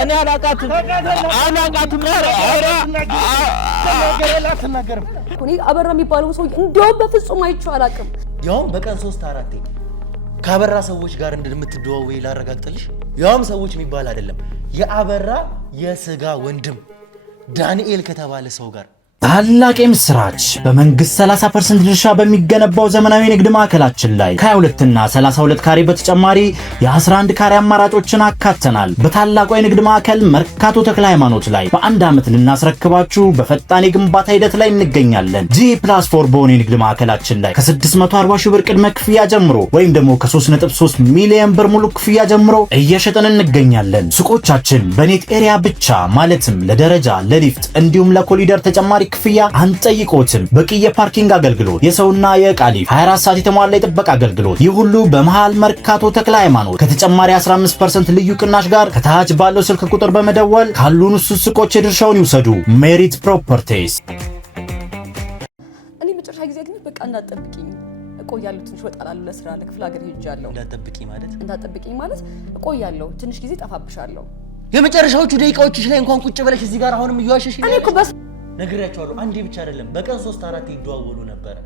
እኔ አላቃትም እኔ አበራ የሚባለው ሰው እንደውም በፍጹም አይቼው አላውቅም። ያውም በቀን 3-4 ከአበራ ሰዎች ጋር እንደምትደዋወይ ላረጋግጥልሽ። ያውም ሰዎች የሚባል አይደለም የአበራ የስጋ ወንድም ዳንኤል ከተባለ ሰው ጋር ታላቅ የምስራች! በመንግስት 30% ድርሻ በሚገነባው ዘመናዊ ንግድ ማዕከላችን ላይ ከ22 እና 32 ካሬ በተጨማሪ የ11 ካሬ አማራጮችን አካተናል። በታላቁ የንግድ ማዕከል መርካቶ ተክለ ሃይማኖት ላይ በአንድ ዓመት ልናስረክባችሁ በፈጣን የግንባታ ሂደት ላይ እንገኛለን። G+4 በሆነ የንግድ ማዕከላችን ላይ ከ640 ሺህ ብር ቅድመ ክፍያ ጀምሮ ወይም ደግሞ ከ3.3 ሚሊዮን ብር ሙሉ ክፍያ ጀምሮ እየሸጠን እንገኛለን። ሱቆቻችን በኔት ኤሪያ ብቻ ማለትም ለደረጃ፣ ለሊፍት እንዲሁም ለኮሊደር ተጨማሪ ክፍያ አንጠይቆትም። በቂ የፓርኪንግ አገልግሎት፣ የሰውና የዕቃ ሊፍት፣ 24 ሰዓት የተሟላ የጥበቃ አገልግሎት፣ ይህ ሁሉ በመሃል መርካቶ ተክለ ሃይማኖት ከተጨማሪ 15% ልዩ ቅናሽ ጋር ከታች ባለው ስልክ ቁጥር በመደወል ካሉን ሱቆች የድርሻውን ይውሰዱ። ሜሪት ፕሮፐርቲስ። እኔ መጨረሻ ጊዜ ግን በቃ እንዳትጠብቂኝ እቆያለሁ፣ ትንሽ ወጣላለሁ፣ ለስራ ለክፍለ ሀገር ሄጃለሁ። እንዳትጠብቂኝ ማለት እቆያለሁ፣ ትንሽ ጊዜ ጠፋብሻለሁ። የመጨረሻዎቹ ደቂቃዎችሽ ላይ እንኳን ቁጭ ብለሽ እዚህ ጋር አሁንም እየዋሸሽ እኔ እኮ ነግራቸዋለሁ። አንዴ ብቻ አይደለም በቀን 3-4 ይደዋወሉ ነበር።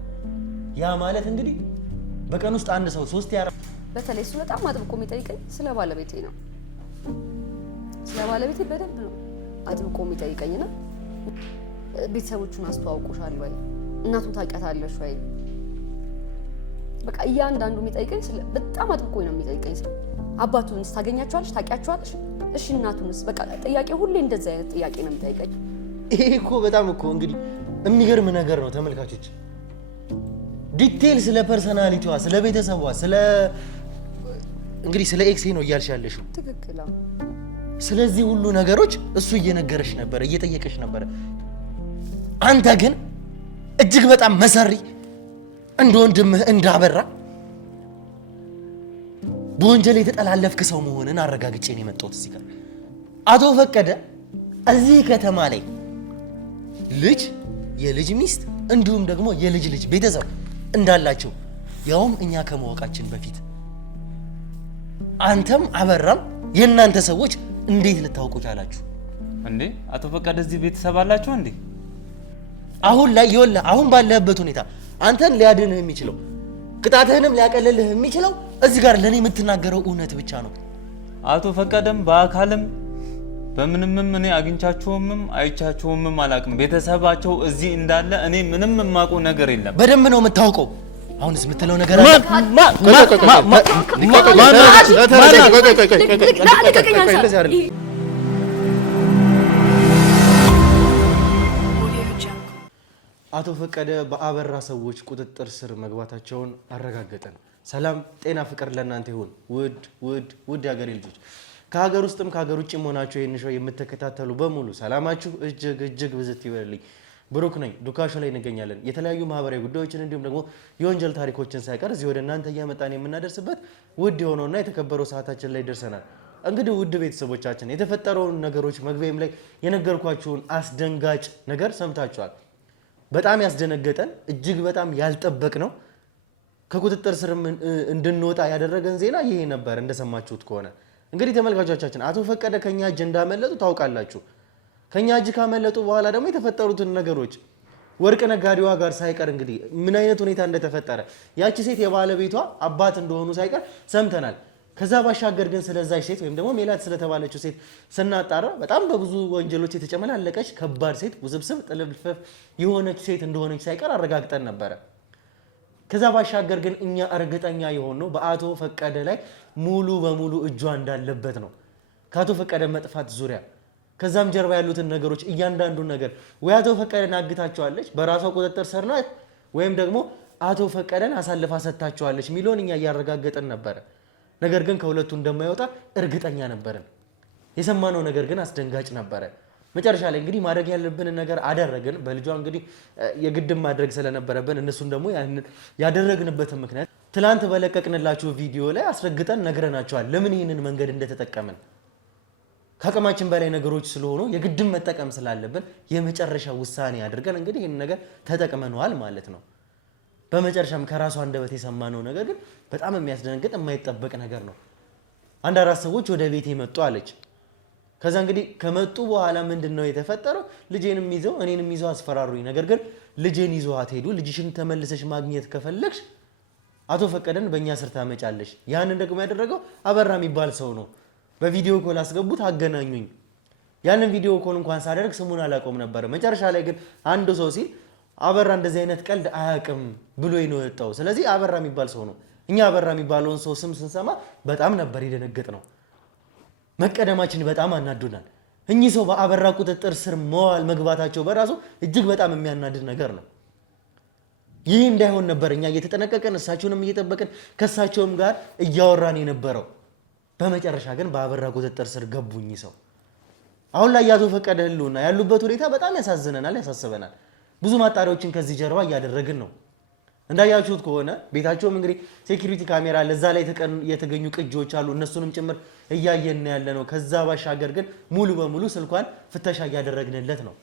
ያ ማለት እንግዲህ በቀን ውስጥ አንድ ሰው 3-4 በተለይ እሱ በጣም አጥብቆ የሚጠይቀኝ ስለ ባለቤቴ ነው። ስለ ባለቤቴ በደንብ ነው አጥብቆ የሚጠይቀኝና ቤተሰቦቹን አስተዋውቆሻል ወይ? እናቱን ታውቂያታለሽ ወይ? በቃ እያንዳንዱ የሚጠይቀኝ በጣም አጥብቆ ነው የሚጠይቀኝ። አባቱንስ ታገኛቸዋለሽ? ታውቂያቸዋለሽ? እሺ እናቱንስ? በቃ ጥያቄ ሁሌ እንደዛ አይነት ጥያቄ ነው የሚጠይቀኝ። ይሄ እኮ በጣም እኮ እንግዲህ የሚገርም ነገር ነው ተመልካቾች። ዲቴል ስለ ፐርሰናሊቲዋ፣ ስለ ቤተሰቧ፣ ስለ እንግዲህ ስለ ኤክሴ ነው እያልሽ ያለሽው። ትክክል። ስለዚህ ሁሉ ነገሮች እሱ እየነገረሽ ነበር፣ እየጠየቀሽ ነበር። አንተ ግን እጅግ በጣም መሰሪ እንደ ወንድምህ እንዳበራ በወንጀል የተጠላለፍክ ሰው መሆንን አረጋግጬ ነው የመጣሁት እዚህ ጋር። አቶ ፈቀደ እዚህ ከተማ ላይ ልጅ፣ የልጅ ሚስት እንዲሁም ደግሞ የልጅ ልጅ ቤተሰብ እንዳላቸው ያውም እኛ ከማወቃችን በፊት አንተም አበራም የእናንተ ሰዎች እንዴት ልታውቁ ቻላችሁ እንዴ? አቶ ፈቀደ እዚህ ቤተሰብ አላችሁ እንዴ? አሁን ላይ ይኸውልህ፣ አሁን ባለህበት ሁኔታ አንተን ሊያድንህ የሚችለው ቅጣትህንም ሊያቀልልህ የሚችለው እዚህ ጋር ለኔ የምትናገረው እውነት ብቻ ነው። አቶ ፈቀደም በአካልም በምንምም እኔ አግኝቻቸውምም አይቻቸውምም አላውቅም። ቤተሰባቸው እዚህ እንዳለ እኔ ምንም የማውቀው ነገር የለም። በደንብ ነው የምታውቀው። አሁንስ የምትለው ነገር አለ? አቶ ፈቀደ በአበራ ሰዎች ቁጥጥር ስር መግባታቸውን አረጋገጠን። ሰላም ጤና ፍቅር ለእናንተ ይሁን ውድ የሀገሬ ልጆች፣ ከሀገር ውስጥም ከሀገር ውጭም ሆናችሁ ይህን ሾው የምትከታተሉ በሙሉ ሰላማችሁ እጅግ ብዝት ይበልልኝ። ብሩክ ነኝ። ዱካሾ ላይ እንገኛለን። የተለያዩ ማህበራዊ ጉዳዮችን እንዲሁም ደግሞ የወንጀል ታሪኮችን ሳይቀር እዚህ ወደ እናንተ እያመጣን የምናደርስበት ውድ የሆነውና የተከበረው ሰዓታችን ላይ ደርሰናል። እንግዲህ ውድ ቤተሰቦቻችን የተፈጠረውን ነገሮች መግቢያም ላይ የነገርኳችሁን አስደንጋጭ ነገር ሰምታችኋል። በጣም ያስደነገጠን እጅግ በጣም ያልጠበቅ ነው ከቁጥጥር ስር እንድንወጣ ያደረገን ዜና ይሄ ነበር። እንደሰማችሁት ከሆነ እንግዲህ ተመልካቾቻችን አቶ ፈቀደ ከኛ እጅ እንዳመለጡ ታውቃላችሁ። ከኛ እጅ ካመለጡ በኋላ ደግሞ የተፈጠሩትን ነገሮች ወርቅ ነጋዴዋ ጋር ሳይቀር እንግዲህ ምን አይነት ሁኔታ እንደተፈጠረ ያቺ ሴት የባለቤቷ አባት እንደሆኑ ሳይቀር ሰምተናል። ከዛ ባሻገር ግን ስለዛች ሴት ወይም ደግሞ ሜላት ስለተባለችው ሴት ስናጣራ በጣም በብዙ ወንጀሎች የተጨመላለቀች ከባድ ሴት፣ ውስብስብ ጥልፍልፍ የሆነች ሴት እንደሆነች ሳይቀር አረጋግጠን ነበረ። ከዛ ባሻገር ግን እኛ እርግጠኛ የሆነው በአቶ ፈቀደ ላይ ሙሉ በሙሉ እጇ እንዳለበት ነው። ከአቶ ፈቀደ መጥፋት ዙሪያ ከዛም ጀርባ ያሉትን ነገሮች እያንዳንዱን ነገር ወይ አቶ ፈቀደን አግታቸዋለች በራሷ ቁጥጥር ስር ናት፣ ወይም ደግሞ አቶ ፈቀደን አሳልፋ ሰጥታቸዋለች ሚሊዮን እኛ እያረጋገጠን ነበረ። ነገር ግን ከሁለቱ እንደማይወጣ እርግጠኛ ነበርን። የሰማነው ነገር ግን አስደንጋጭ ነበረ። መጨረሻ ላይ እንግዲህ ማድረግ ያለብንን ነገር አደረግን። በልጇ እንግዲህ የግድም ማድረግ ስለነበረብን እነሱን ደግሞ ያደረግንበትን ምክንያት ትላንት በለቀቅንላችሁ ቪዲዮ ላይ አስረግጠን ነግረናቸዋል። ለምን ይህንን መንገድ እንደተጠቀምን ከአቅማችን በላይ ነገሮች ስለሆኑ የግድም መጠቀም ስላለብን የመጨረሻ ውሳኔ አድርገን እንግዲህ ይህንን ነገር ተጠቅመነዋል ማለት ነው። በመጨረሻም ከራሷ አንደበት የሰማነው ነገር ግን በጣም የሚያስደነግጥ የማይጠበቅ ነገር ነው። አንድ አራት ሰዎች ወደ ቤቴ መጡ አለች። ከዛ እንግዲህ ከመጡ በኋላ ምንድነው የተፈጠረው? ልጄንም ይዘው እኔንም ይዘው አስፈራሩኝ። ነገር ግን ልጄን ይዘው አትሄዱ፣ ልጅሽን ተመልሰሽ ማግኘት ከፈለግሽ አቶ ፈቀደን በእኛ ስር ታመጫለሽ። ያንን ደግሞ ያደረገው አበራ የሚባል ሰው ነው። በቪዲዮ ኮል አስገቡት፣ አገናኙኝ። ያንን ቪዲዮ ኮል እንኳን ሳደርግ ስሙን አላውቀውም ነበር። መጨረሻ ላይ ግን አንዱ ሰው ሲል አበራ እንደዚህ አይነት ቀልድ አያውቅም ብሎኝ ነው የወጣው። ስለዚህ አበራ የሚባል ሰው ነው። እኛ አበራ የሚባለውን ሰው ስም ስንሰማ በጣም ነበር የደነገጥ ነው። መቀደማችን በጣም አናዱናል። እኚህ ሰው በአበራ ቁጥጥር ስር መዋል መግባታቸው በራሱ እጅግ በጣም የሚያናድድ ነገር ነው። ይህ እንዳይሆን ነበር እኛ እየተጠነቀቀን እሳቸውንም እየጠበቅን ከእሳቸውም ጋር እያወራን የነበረው። በመጨረሻ ግን በአበራ ቁጥጥር ስር ገቡኝ ሰው። አሁን ላይ ያቶ ፈቀደ ህልውና ያሉበት ሁኔታ በጣም ያሳዝነናል፣ ያሳስበናል። ብዙ ማጣሪያዎችን ከዚህ ጀርባ እያደረግን ነው። እንዳያችሁት ከሆነ ቤታቸውም እንግዲህ ሴኩሪቲ ካሜራ ለዛ ላይ የተገኙ ቅጂዎች አሉ። እነሱንም ጭምር እያየን ያለ ነው። ከዛ ባሻገር ግን ሙሉ በሙሉ ስልኳን ፍተሻ እያደረግንለት ነው።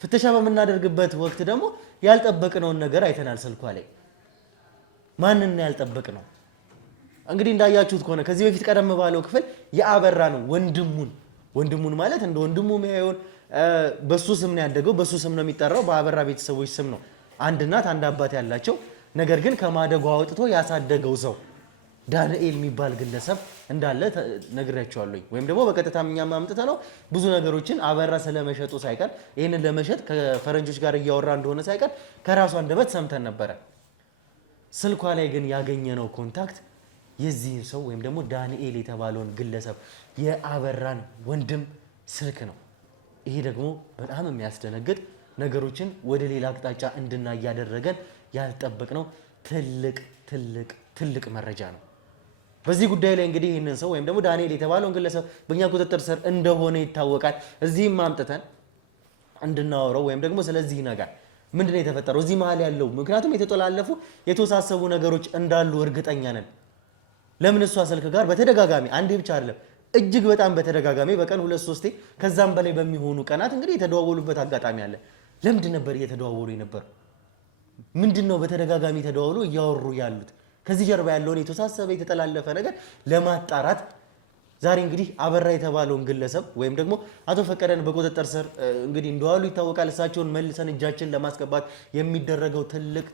ፍተሻ በምናደርግበት ወቅት ደግሞ ያልጠበቅነውን ነገር አይተናል። ስልኳ ላይ ማንን ያልጠበቅነው? እንግዲህ እንዳያችሁት ከሆነ ከዚህ በፊት ቀደም ባለው ክፍል የአበራ ነው ወንድሙን ማለት እንደ ወንድሙ የሚያየውን በሱ ስም ነው ያደገው፣ በሱ ስም ነው የሚጠራው፣ በአበራ ቤተሰቦች ስም ነው። አንድ እናት አንድ አባት ያላቸው፣ ነገር ግን ከማደጎ አውጥቶ ያሳደገው ሰው ዳንኤል የሚባል ግለሰብ እንዳለ ነግሬያቸዋለሁ። ወይም ደግሞ በቀጥታ እኛም አምጥተን ነው ብዙ ነገሮችን አበራ ስለመሸጡ ሳይቀር ይህንን ለመሸጥ ከፈረንጆች ጋር እያወራ እንደሆነ ሳይቀር ከራሱ አንደበት ሰምተን ነበረ። ስልኳ ላይ ግን ያገኘነው ኮንታክት የዚህን ሰው ወይም ደግሞ ዳንኤል የተባለውን ግለሰብ የአበራን ወንድም ስልክ ነው። ይሄ ደግሞ በጣም የሚያስደነግጥ ነገሮችን ወደ ሌላ አቅጣጫ እንድናይ ያደረገን ያልጠበቅነው ትልቅ መረጃ ነው። በዚህ ጉዳይ ላይ እንግዲህ ይህንን ሰው ወይም ደግሞ ዳንኤል የተባለውን ግለሰብ በእኛ ቁጥጥር ስር እንደሆነ ይታወቃል። እዚህም አምጥተን እንድናወራው ወይም ደግሞ ስለዚህ ነገር ምንድነው የተፈጠረው እዚህ መሀል ያለው፣ ምክንያቱም የተጠላለፉ የተወሳሰቡ ነገሮች እንዳሉ እርግጠኛ ነን። ለምን እሷ ስልክ ጋር በተደጋጋሚ አንዴ ብቻ አይደለም እጅግ በጣም በተደጋጋሚ በቀን 2-3 ከዛም በላይ በሚሆኑ ቀናት እንግዲህ የተደዋወሉበት አጋጣሚ አለ። ለምንድን ነበር እየተደዋወሉ የነበረው? ምንድነው በተደጋጋሚ ተደዋውሎ እያወሩ ያሉት? ከዚህ ጀርባ ያለውን የተወሳሰበ የተጠላለፈ ነገር ለማጣራት ዛሬ እንግዲህ አበራ የተባለውን ግለሰብ ወይም ደግሞ አቶ ፈቀደን በቁጥጥር ስር እንግዲህ እንደዋሉ ይታወቃል። እሳቸውን መልሰን እጃችን ለማስገባት የሚደረገው ትልቅ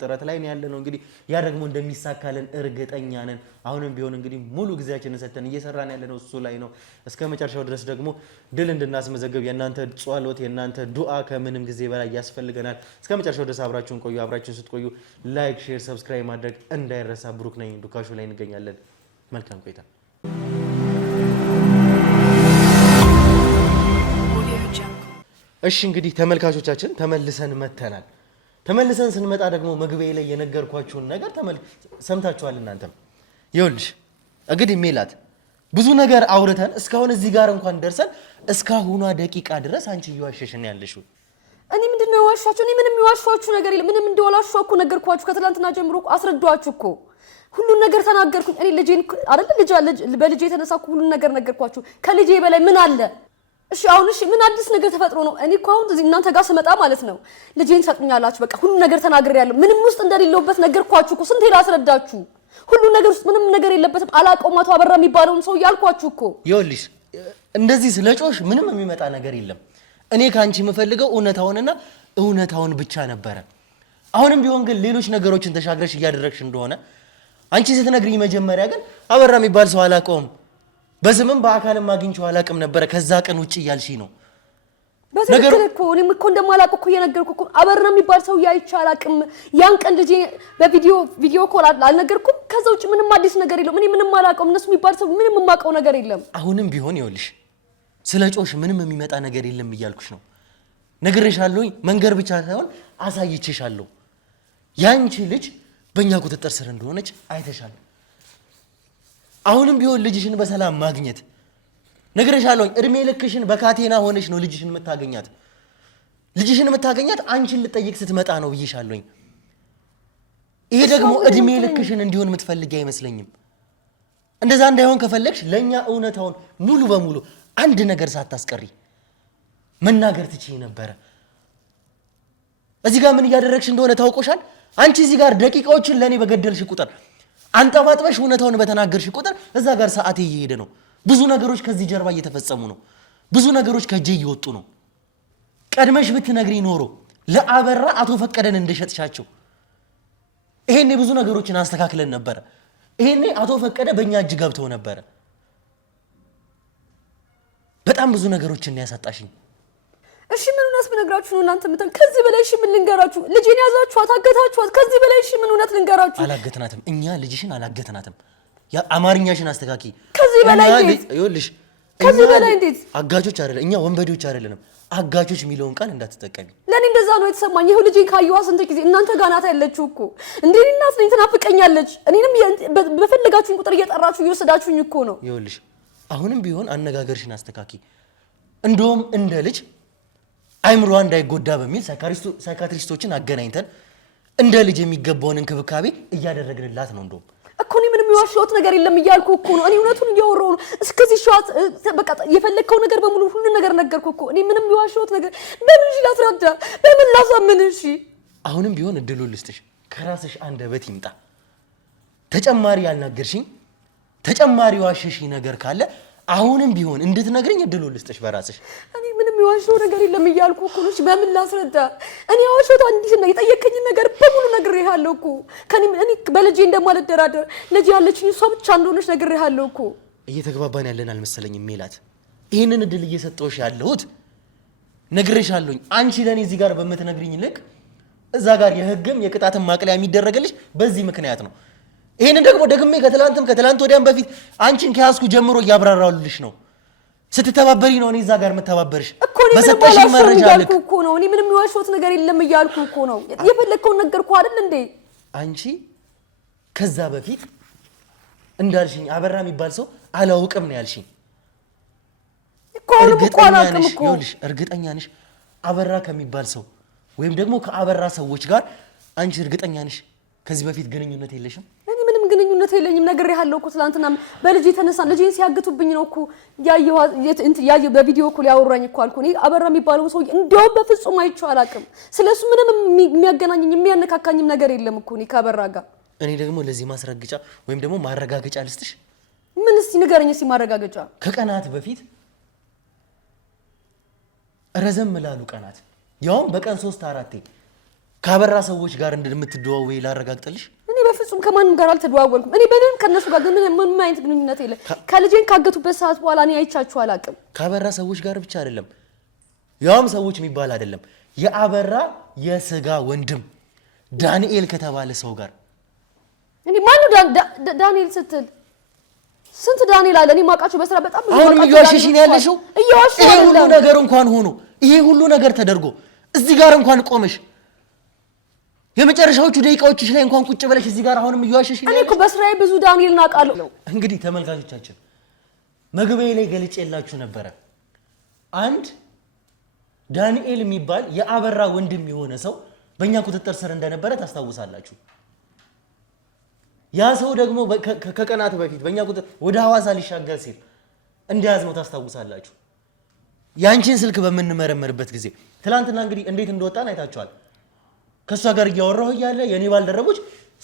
ጥረት ላይ ነው ያለነው። እንግዲህ ያ ደግሞ እንደሚሳካልን እርግጠኛ ነን። አሁንም ቢሆን እንግዲህ ሙሉ ጊዜያችንን ሰጥተን እየሰራን ያለነው እሱ ላይ ነው። እስከ መጨረሻው ድረስ ደግሞ ድል እንድናስመዘገብ የእናንተ ጸሎት፣ የእናንተ ዱዓ ከምንም ጊዜ በላይ ያስፈልገናል። እስከ መጨረሻው ድረስ አብራችሁን ቆዩ። አብራችሁን ስትቆዩ ላይክ፣ ሼር፣ ሰብስክራይብ ማድረግ እንዳይረሳ። ብሩክ ነኝ፣ ዱካሹ ላይ እንገኛለን። መልካም ቆይታ። እሺ እንግዲህ ተመልካቾቻችን ተመልሰን መተናል። ተመልሰን ስንመጣ ደግሞ መግቢያ ላይ የነገርኳችሁን ነገር ሰምታችኋል። እናንተም ይኸውልሽ እንግዲህ ሜላት ብዙ ነገር አውርተን እስካሁን እዚህ ጋር እንኳን ደርሰን እስካሁኗ ደቂቃ ድረስ አንቺ እየዋሸሽን ያለሽው። እኔ ምንድነው የዋሻችሁ? እኔ ምንም የዋሻችሁ ነገር የለም። ምንም እንደዋላችሁ እኮ ነገርኳችሁ። ከትላንትና ጀምሮ አስረዳኋችሁ እኮ ሁሉን ነገር ተናገርኩኝ። እኔ ልጄን አይደል በልጄ የተነሳ ሁሉን ነገር ነገርኳችሁ። ከልጄ በላይ ምን አለ? እሺ አሁን ምን አዲስ ነገር ተፈጥሮ ነው? እኔ እኮ አሁን እዚህ እናንተ ጋር ስመጣ ማለት ነው ልጄን ሰጥኛላችሁ። በቃ ሁሉ ነገር ተናግሬያለሁ። ምንም ውስጥ እንደሌለውበት ነገርኳችሁ እኮ። ስንት ላስረዳችሁ? ሁሉ ነገር ውስጥ ምንም ነገር የለበትም። አላውቀውም አቶ አበራ የሚባለውን ሰው ያልኳችሁ እኮ። ይኸውልሽ እንደዚህ ስለጮሽ ምንም የሚመጣ ነገር የለም። እኔ ካንቺ የምፈልገው እውነታውን ብቻ ነበረ። አሁንም ቢሆን ግን ሌሎች ነገሮችን ተሻግረሽ እያደረግሽ እንደሆነ አንቺ ስትነግሪኝ መጀመሪያ ግን አበራ የሚባል ሰው አላውቀውም፣ በስምም በአካልም አግኝቼው አላውቅም ነበረ ከዛ ቀን ውጪ እያልሽ ነው። በትክክል እኮ እኔም እኮ እንደማላውቅ እኮ እየነገርኩ እኮ አበራ የሚባል ሰው ያይቼ አላውቅም። ያን ቀን ልጄ በቪዲዮ ኮል አልነገርኩም። ከዛ ውጪ ምንም አዲስ ነገር የለውም። እኔ ምንም አላውቀውም። እነሱ የሚባል ሰው ምንም የማውቀው ነገር የለም። አሁንም ቢሆን ይኸውልሽ ስለ ጮሽ ምንም የሚመጣ ነገር የለም እያልኩሽ ነው። ነግሬሻለሁኝ። መንገር ብቻ ሳይሆን አሳይቼሻለሁ። ያንቺ ልጅ በእኛ ቁጥጥር ስር እንደሆነች አይተሻል። አሁንም ቢሆን ልጅሽን በሰላም ማግኘት ነግሬሻለሁኝ። እድሜ ልክሽን በካቴና ሆነሽ ነው ልጅሽን የምታገኛት። ልጅሽን የምታገኛት አንቺን ልጠይቅ ስትመጣ ነው ብዬሻለሁኝ። ይሄ ደግሞ እድሜ ልክሽን እንዲሆን የምትፈልጊ አይመስለኝም። እንደዛ እንዳይሆን ከፈለግሽ ለእኛ እውነታውን ሙሉ በሙሉ አንድ ነገር ሳታስቀሪ መናገር ትችይ ነበረ። እዚህ ጋር ምን እያደረግሽ እንደሆነ ታውቆሻል። አንቺ እዚህ ጋር ደቂቃዎችን ለኔ በገደልሽ ቁጥር አንጠባጥበሽ እውነታውን በተናገርሽ ቁጥር እዛ ጋር ሰዓት እየሄደ ነው። ብዙ ነገሮች ከዚህ ጀርባ እየተፈጸሙ ነው። ብዙ ነገሮች ከእጄ እየወጡ ነው። ቀድመሽ ብትነግሪ ኖሮ ለአበራ አቶ ፈቀደን እንደሸጥሻቸው ይሄኔ ብዙ ነገሮችን አስተካክለን ነበር። ይሄኔ አቶ ፈቀደ በእኛ እጅ ገብተው ነበር። በጣም ብዙ ነገሮችን ያሳጣሽኝ። እሺ ምን እውነት ብነግራችሁ ነው እናንተ ምትል? ከዚህ በላይ እሺ ምን ልንገራችሁ? ልጄን ያዛችኋት፣ አገታችኋት። ከዚህ በላይ እሺ ምን እውነት ልንገራችሁ? አላገትናትም። እኛ ልጅሽን አላገትናትም። ያ አማርኛሽን አስተካኪ። ከዚህ በላይ እንዴት? ይኸውልሽ ከዚህ በላይ እንዴት? አጋቾች አይደለም፣ እኛ ወንበዴዎች አይደለንም። አጋቾች የሚለውን ቃል እንዳትጠቀሚ። ለኔ እንደዛ ነው የተሰማኝ። ይሄው ልጄን ካየዋ ስንት ጊዜ እናንተ ጋር ናት ያለችው እኮ እንዴ! እናት ነኝ ትናፍቀኛለች። እኔንም በፈለጋችሁኝ ቁጥር እየጠራችሁ እየወሰዳችሁኝ እኮ ነው። ይኸውልሽ አሁንም ቢሆን አነጋገርሽን አስተካኪ። እንደውም እንደ ልጅ አይምሮዋ እንዳይጎዳ በሚል ሳይካትሪስቶችን አገናኝተን እንደ ልጅ የሚገባውን እንክብካቤ እያደረግንላት ነው። እንደውም እኮ እኔ ምንም የዋሸሁት ነገር የለም እያልኩ እኮ ነው። እኔ እውነቱን እያወራሁ ነው። እስከዚህ ሸዋት በቃ የፈለግከው ነገር በሙሉ ሁሉ ነገር ነገርኩ እኮ። እኔ ምንም የዋሸሁት ነገር በምን እሺ ላስረዳ? በምን ላሳምን? እሺ አሁንም ቢሆን እድሉን ልስጥሽ። ከራስሽ አንደበት ይምጣ። ተጨማሪ ያልናገርሽኝ ተጨማሪ ዋሸሽኝ ነገር ካለ አሁንም ቢሆን እንድትነግረኝ እድሉን ልስጥሽ በራስሽ። እኔ ምንም የዋሸው ነገር የለም እያልኩ እኮ ነው። በምን ላስረዳ? እኔ የዋሸሁት አንዲት ነው። የጠየቀኝ ነገር በሙሉ ነግሬሃለሁ እኮ። እኔ በልጄ እንደማልደራደር ልጅ ያለችኝ እሷ ብቻ እንደሆነች ነግሬሃለሁ እኮ። እየተግባባን ያለን አልመሰለኝም ሜላት። ይህንን እድል እየሰጠሁሽ ያለሁት ነግሬሻለሁኝ። አንቺ ለእኔ እዚህ ጋር በምትነግሪኝ ልክ እዛ ጋር የህግም የቅጣትም ማቅለያ የሚደረግልሽ በዚህ ምክንያት ነው። ይሄንን ደግሞ ደግሜ ከትላንት ወዲያም በፊት አንቺን ከያዝኩ ጀምሮ እያብራራሁልሽ ነው። ስትተባበሪ ነው እኔ እዛ ጋር የምተባበርሽ። በሰጠሽ መረጃ ልክ እኮ ነው። እኔ ምንም የዋሸሁት ነገር የለም እያልኩ እኮ ነው። የፈለግከውን ነገርኩ አይደል እንዴ? አንቺ ከዛ በፊት እንዳልሽኝ አበራ የሚባል ሰው አላውቅም ነው ያልሽኝ እኮ። አላውቅም እኮ። ይኸውልሽ እርግጠኛ ነሽ አበራ ከሚባል ሰው ወይም ደግሞ ከአበራ ሰዎች ጋር አንቺ እርግጠኛ ነሽ ከዚህ በፊት ግንኙነት የለሽም? እኔ ምንም ግንኙነት የለኝም ነግሬሃለሁ እኮ። ትናንትና በልጅ የተነሳ ልጄን ሲያግቱብኝ ነው እኮ ያየው በቪዲዮ እኮ ሊያወራኝ እኮ አልኩ። እኔ አበራ የሚባለው ሰው እንደውም በፍጹም አይቼው አላውቅም። ስለሱ ምንም የሚያገናኝኝ የሚያነካካኝም ነገር የለም እኮ እኔ ከአበራ ጋር። እኔ ደግሞ ለዚህ ማስረገጫ ወይም ደግሞ ማረጋገጫ ልስጥሽ። ምን እስቲ ንገረኝ እስቲ ማረጋገጫ። ከቀናት በፊት ረዘም ላሉ ቀናት ያውም በቀን 3-4 ካበራ ሰዎች ጋር እንደምትደዋወይ ላረጋግጥልሽ። እኔ በፍጹም ከማንም ጋር አልተደዋወልኩም። እኔ በደም ከነሱ ጋር ምንም አይነት ግንኙነት የለም። ከልጄን ካገቱበት ሰዓት በኋላ እኔ አይቻችሁ አላውቅም። ካበራ ሰዎች ጋር ብቻ አይደለም፣ ያውም ሰዎች የሚባል አይደለም፣ የአበራ የስጋ ወንድም ዳንኤል ከተባለ ሰው ጋር። እኔ ማነው ዳንኤል ስትል? ስንት ዳንኤል አለ? እኔ ማውቃቸው በስራ በጣም ብዙ። አሁን እየዋሸሽኝ ነው ያለሽው። እየዋሸሽ ይሄ ሁሉ ነገር እንኳን ሆኖ ይሄ ሁሉ ነገር ተደርጎ እዚህ ጋር እንኳን ቆመሽ የመጨረሻዎቹ ደቂቃዎችሽ ላይ እንኳን ቁጭ ብለሽ እዚህ ጋር አሁንም እየዋሸሽኝ ነው። እኔ እኮ በስራዬ ብዙ ዳንኤልን አውቃለሁ። እንግዲህ ተመልካቾቻችን መግቢያ ላይ ገልጬላችሁ ነበረ። አንድ ዳንኤል የሚባል የአበራ ወንድም የሆነ ሰው በእኛ ቁጥጥር ስር እንደነበረ ታስታውሳላችሁ። ያ ሰው ደግሞ ከቀናት በፊት በእኛ ቁጥጥር ወደ ሐዋሳ ሊሻገር ሲል እንደያዝነው ታስታውሳላችሁ። ያንቺን ስልክ በምንመረመርበት ጊዜ ትላንትና እንግዲህ እንዴት እንደወጣን አይታችኋል። ከሷ ጋር እያወራሁ እያለ የኔ ባልደረቦች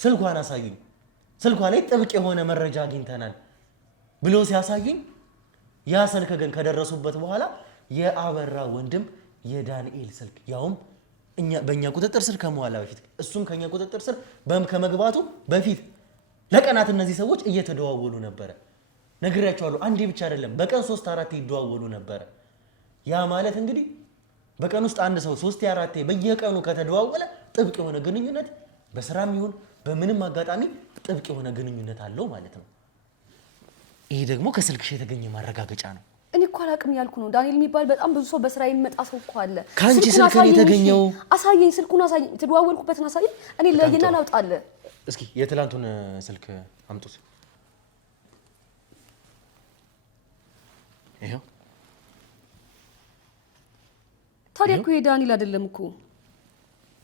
ስልኳን አሳዩኝ። ስልኳ ላይ ጥብቅ የሆነ መረጃ አግኝተናል ብሎ ሲያሳዩኝ ያ ስልክ ግን ከደረሱበት በኋላ የአበራ ወንድም የዳንኤል ስልክ ያውም በእኛ ቁጥጥር ስር ከመዋላ በፊት እሱም ከኛ ቁጥጥር ስር ከመግባቱ በፊት ለቀናት እነዚህ ሰዎች እየተደዋወሉ ነበረ። ነግሬያቸዋለሁ። አንዴ ብቻ አይደለም በቀን 3-4 ይደዋወሉ ነበረ። ያ ማለት እንግዲህ በቀን ውስጥ አንድ ሰው 3-4 በየቀኑ ከተደዋወለ ጥብቅ የሆነ ግንኙነት በስራም ይሁን በምንም አጋጣሚ ጥብቅ የሆነ ግንኙነት አለው ማለት ነው። ይሄ ደግሞ ከስልክሽ የተገኘ ማረጋገጫ ነው። እኔ እኮ አላውቅም ያልኩ ነው። ዳንኤል የሚባል በጣም ብዙ ሰው በስራ የሚመጣ ሰው እኮ አለ። ካንቺ ስልክ ነው የተገኘው? አሳየኝ፣ ስልኩን አሳየኝ፣ ተደዋወልኩበትን አሳየኝ። እኔ ለየና ላውጣለ። እስኪ የትላንቱን ስልክ አምጡት። ይሄው ታዲያ እኮ የዳንኤል አይደለም እኮ።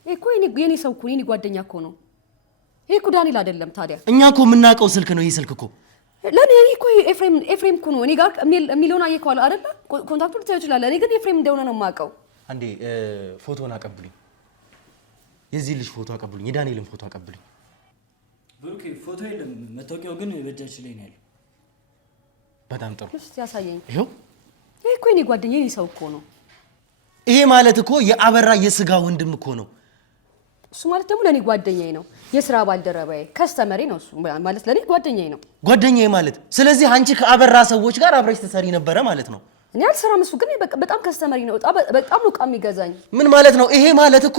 ይሄ እኮ የኔ ሰው እኮ የኔ ጓደኛ እኮ ነው። ይሄ እኮ ዳንኤል አይደለም። ታዲያ እኛ እኮ የምናውቀው ስልክ ነው ይሄ ስልክ እኮ። ለኔ እኮ ኤፍሬም እኮ ነው። እኔ ጋር የሚለውን አየከዋል አይደል? ኮንታክቱ ልታዩ ይችላል። እኔ ግን ኤፍሬም እንደሆነ ነው የማውቀው። አንዴ ፎቶን አቀብሉኝ። የዚህ ልጅ ፎቶ አቀብሉኝ። የዳንኤልን ፎቶ አቀብሉኝ። ብሩኬ ፎቶ የለም፣ መታወቂያው ግን በእጃችን ላይ ነው ያለው። በጣም ጥሩ እስቲ ያሳየኝ። ይሄው ይሄ እኮ የኔ ጓደኛ የኔ ሰው እኮ ነው። ይሄ ማለት እኮ የአበራ የስጋ ወንድም እኮ ነው። እሱ ማለት ደግሞ ለኔ ጓደኛዬ ነው፣ የሥራ ባልደረባዬ ከስተመሬ ነው። እሱ ማለት ለኔ ጓደኛዬ ነው። ጓደኛዬ ማለት ስለዚህ አንቺ ከአበራ ሰዎች ጋር አብረሽ ትሰሪ ነበረ ማለት ነው? እኔ አልሰራም፣ እሱ ግን በጣም ከስተመሬ ነው። በጣም ነው ዕቃ የሚገዛኝ። ምን ማለት ነው? ይሄ ማለት እኮ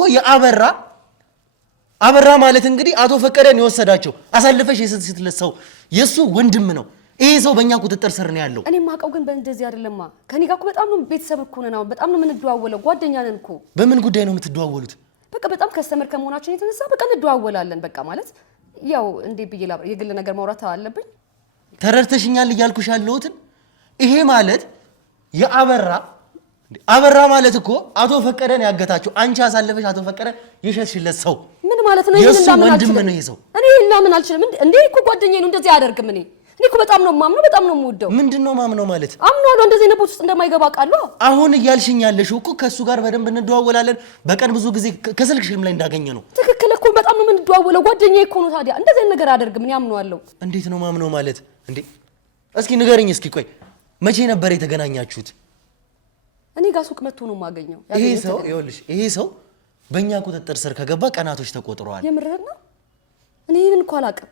አበራ ማለት እንግዲህ አቶ ፈቀደን የወሰዳቸው አሳልፈሽ የስትለት ሰው የሱ ወንድም ነው። ይሄ ሰው በእኛ ቁጥጥር ስር ነው ያለው። እኔ ማውቀው ግን በእንደዚህ አይደለማ። ከኔ ጋር እኮ በጣም ነው ቤተሰብ እኮ ነን። በጣም ነው የምንደዋወለው፣ ጓደኛ ነን እኮ። በምን ጉዳይ ነው የምትደዋወሉት? በቃ በጣም ከስተመር ከመሆናችን የተነሳ በቃ እንደዋወላለን። በቃ ማለት ያው እንዴ ብዬ የግል ነገር ማውራት አለብኝ። ተረድተሽኛል እያልኩሽ ያለሁትን። ይሄ ማለት አበራ ማለት እኮ አቶ ፈቀደን ያገታቸው አንቺ አሳልፈሽ አቶ ፈቀደን የሸሽለት ሰው ምን ማለት ነው? የሱ ወንድም ነው ይሄ ሰው። እኔ ምን አልችልም እንዴ እኮ ጓደኛዬ ነው፣ እንደዚህ አያደርግም። እኔ እኮ በጣም ነው ማምነው፣ በጣም ነው የምወደው። ምንድነው ማምነው ማለት? አምናለሁ እንደዚህ ነው ውስጥ እንደማይገባ ቃለሁ። አሁን እያልሽኝ ያለሽው እኮ ከሱ ጋር በደንብ እንደዋወላለን፣ በቀን ብዙ ጊዜ ከስልክሽም ላይ እንዳገኘ ነው። ትክክል እኮ በጣም ነው የምንደዋወለው፣ ጓደኛዬ እኮ ነው። ታዲያ እንደዚህ ነገር አያደርግም። እኔ አምነዋለሁ። እንዴት ነው ማምነው ማለት እንዴ? እስኪ ንገረኝ። እስኪ ቆይ መቼ ነበር የተገናኛችሁት? እኔ ጋር ሱቅ መጥቶ ነው የማገኘው። ይሄ ሰው በእኛ ቁጥጥር ስር ከገባ ቀናቶች ተቆጥረዋል። የምርህን ነው? እኔ ይሄንን እኮ አላውቅም።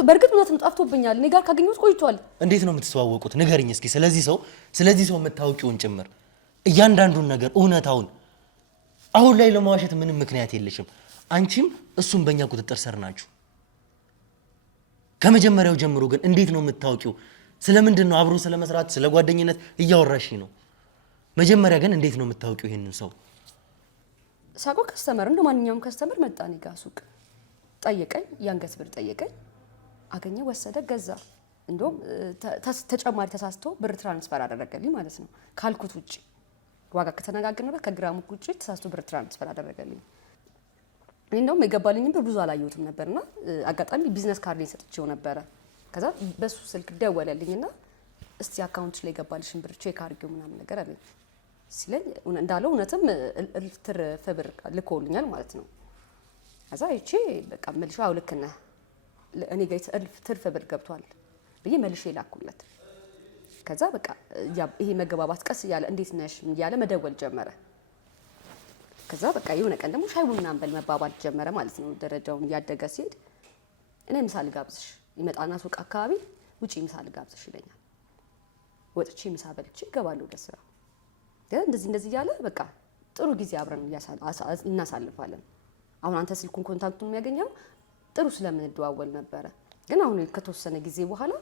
በእርግጥ እውነትም ጠፍቶብኛል። እኔ ጋር ካገኘሁት ቆይቷል። እንዴት ነው የምትተዋወቁት? ንገረኝ እስኪ ስለዚህ ሰው የምታውቂውን ጭምር እያንዳንዱን ነገር እውነታውን። አሁን ላይ ለማዋሸት ምንም ምክንያት የለሽም። አንቺም እሱም በእኛ ቁጥጥር ስር ናችሁ። ከመጀመሪያው ጀምሮ ግን እንዴት ነው የምታውቂው? ስለምንድን ነው አብሮ ስለመስራት ስለ ጓደኝነት እያወራሽ ነው? መጀመሪያ ግን እንዴት ነው የምታውቂው ይሄንን ሰው? ሳቆ ከስተመር እንደ ማንኛውም ከስተመር መጣ እኔ ጋር ሱቅ ጠየቀኝ። የአንገት ብር ጠየቀኝ፣ አገኘ፣ ወሰደ፣ ገዛ። እንደውም ተጨማሪ ተሳስቶ ብር ትራንስፈር አደረገልኝ ማለት ነው። ካልኩት ውጪ ዋጋ ከተነጋገርንበት ከግራሙ ውጪ ተሳስቶ ብር ትራንስፈር አደረገልኝ። እኔ እንደውም የገባልኝም ብር ብዙ አላየሁትም ነበርና አጋጣሚ ቢዝነስ ካርድ ሰጥቼው ነበረ። ከዛ በሱ ስልክ ደወለልኝና እስቲ አካውንትሽ ላይ ገባልሽን ብር ቼክ አድርጊው ምናምን ነገር አለኝ። ሲለኝ እንዳለው እውነትም ትርፍ ብር ልኮልኛል ማለት ነው። ከዛ እቺ በቃ መልሼ አው ልክ ነህ እኔ ጋር ትርፍ ብር ገብቷል ብዬ መልሼ ላኩለት። ከዛ በቃ ይሄ መገባባት ቀስ እያለ እንዴት ነሽ እያለ መደወል ጀመረ። ከዛ በቃ የሆነ ቀን ደግሞ ሻይ ቡና እንበል መባባል ጀመረ ማለት ነው። ደረጃውን እያደገ ሲሄድ እኔ ምሳ ልጋብዝሽ ይመጣና ሱቅ አካባቢ ውጪ ምሳ ልጋብዝሽ ይለኛል። ወጥቼ ምሳ በልቼ እገባለሁ ወደ ስራ። እንደዚህ እያለ በቃ ጥሩ ጊዜ አብረን እናሳልፋለን። አሁን አንተ ስልኩን ኮንታክቱን የሚያገኘው ጥሩ ስለምንደዋወል ነበረ። ግን አሁን ከተወሰነ ጊዜ በኋላ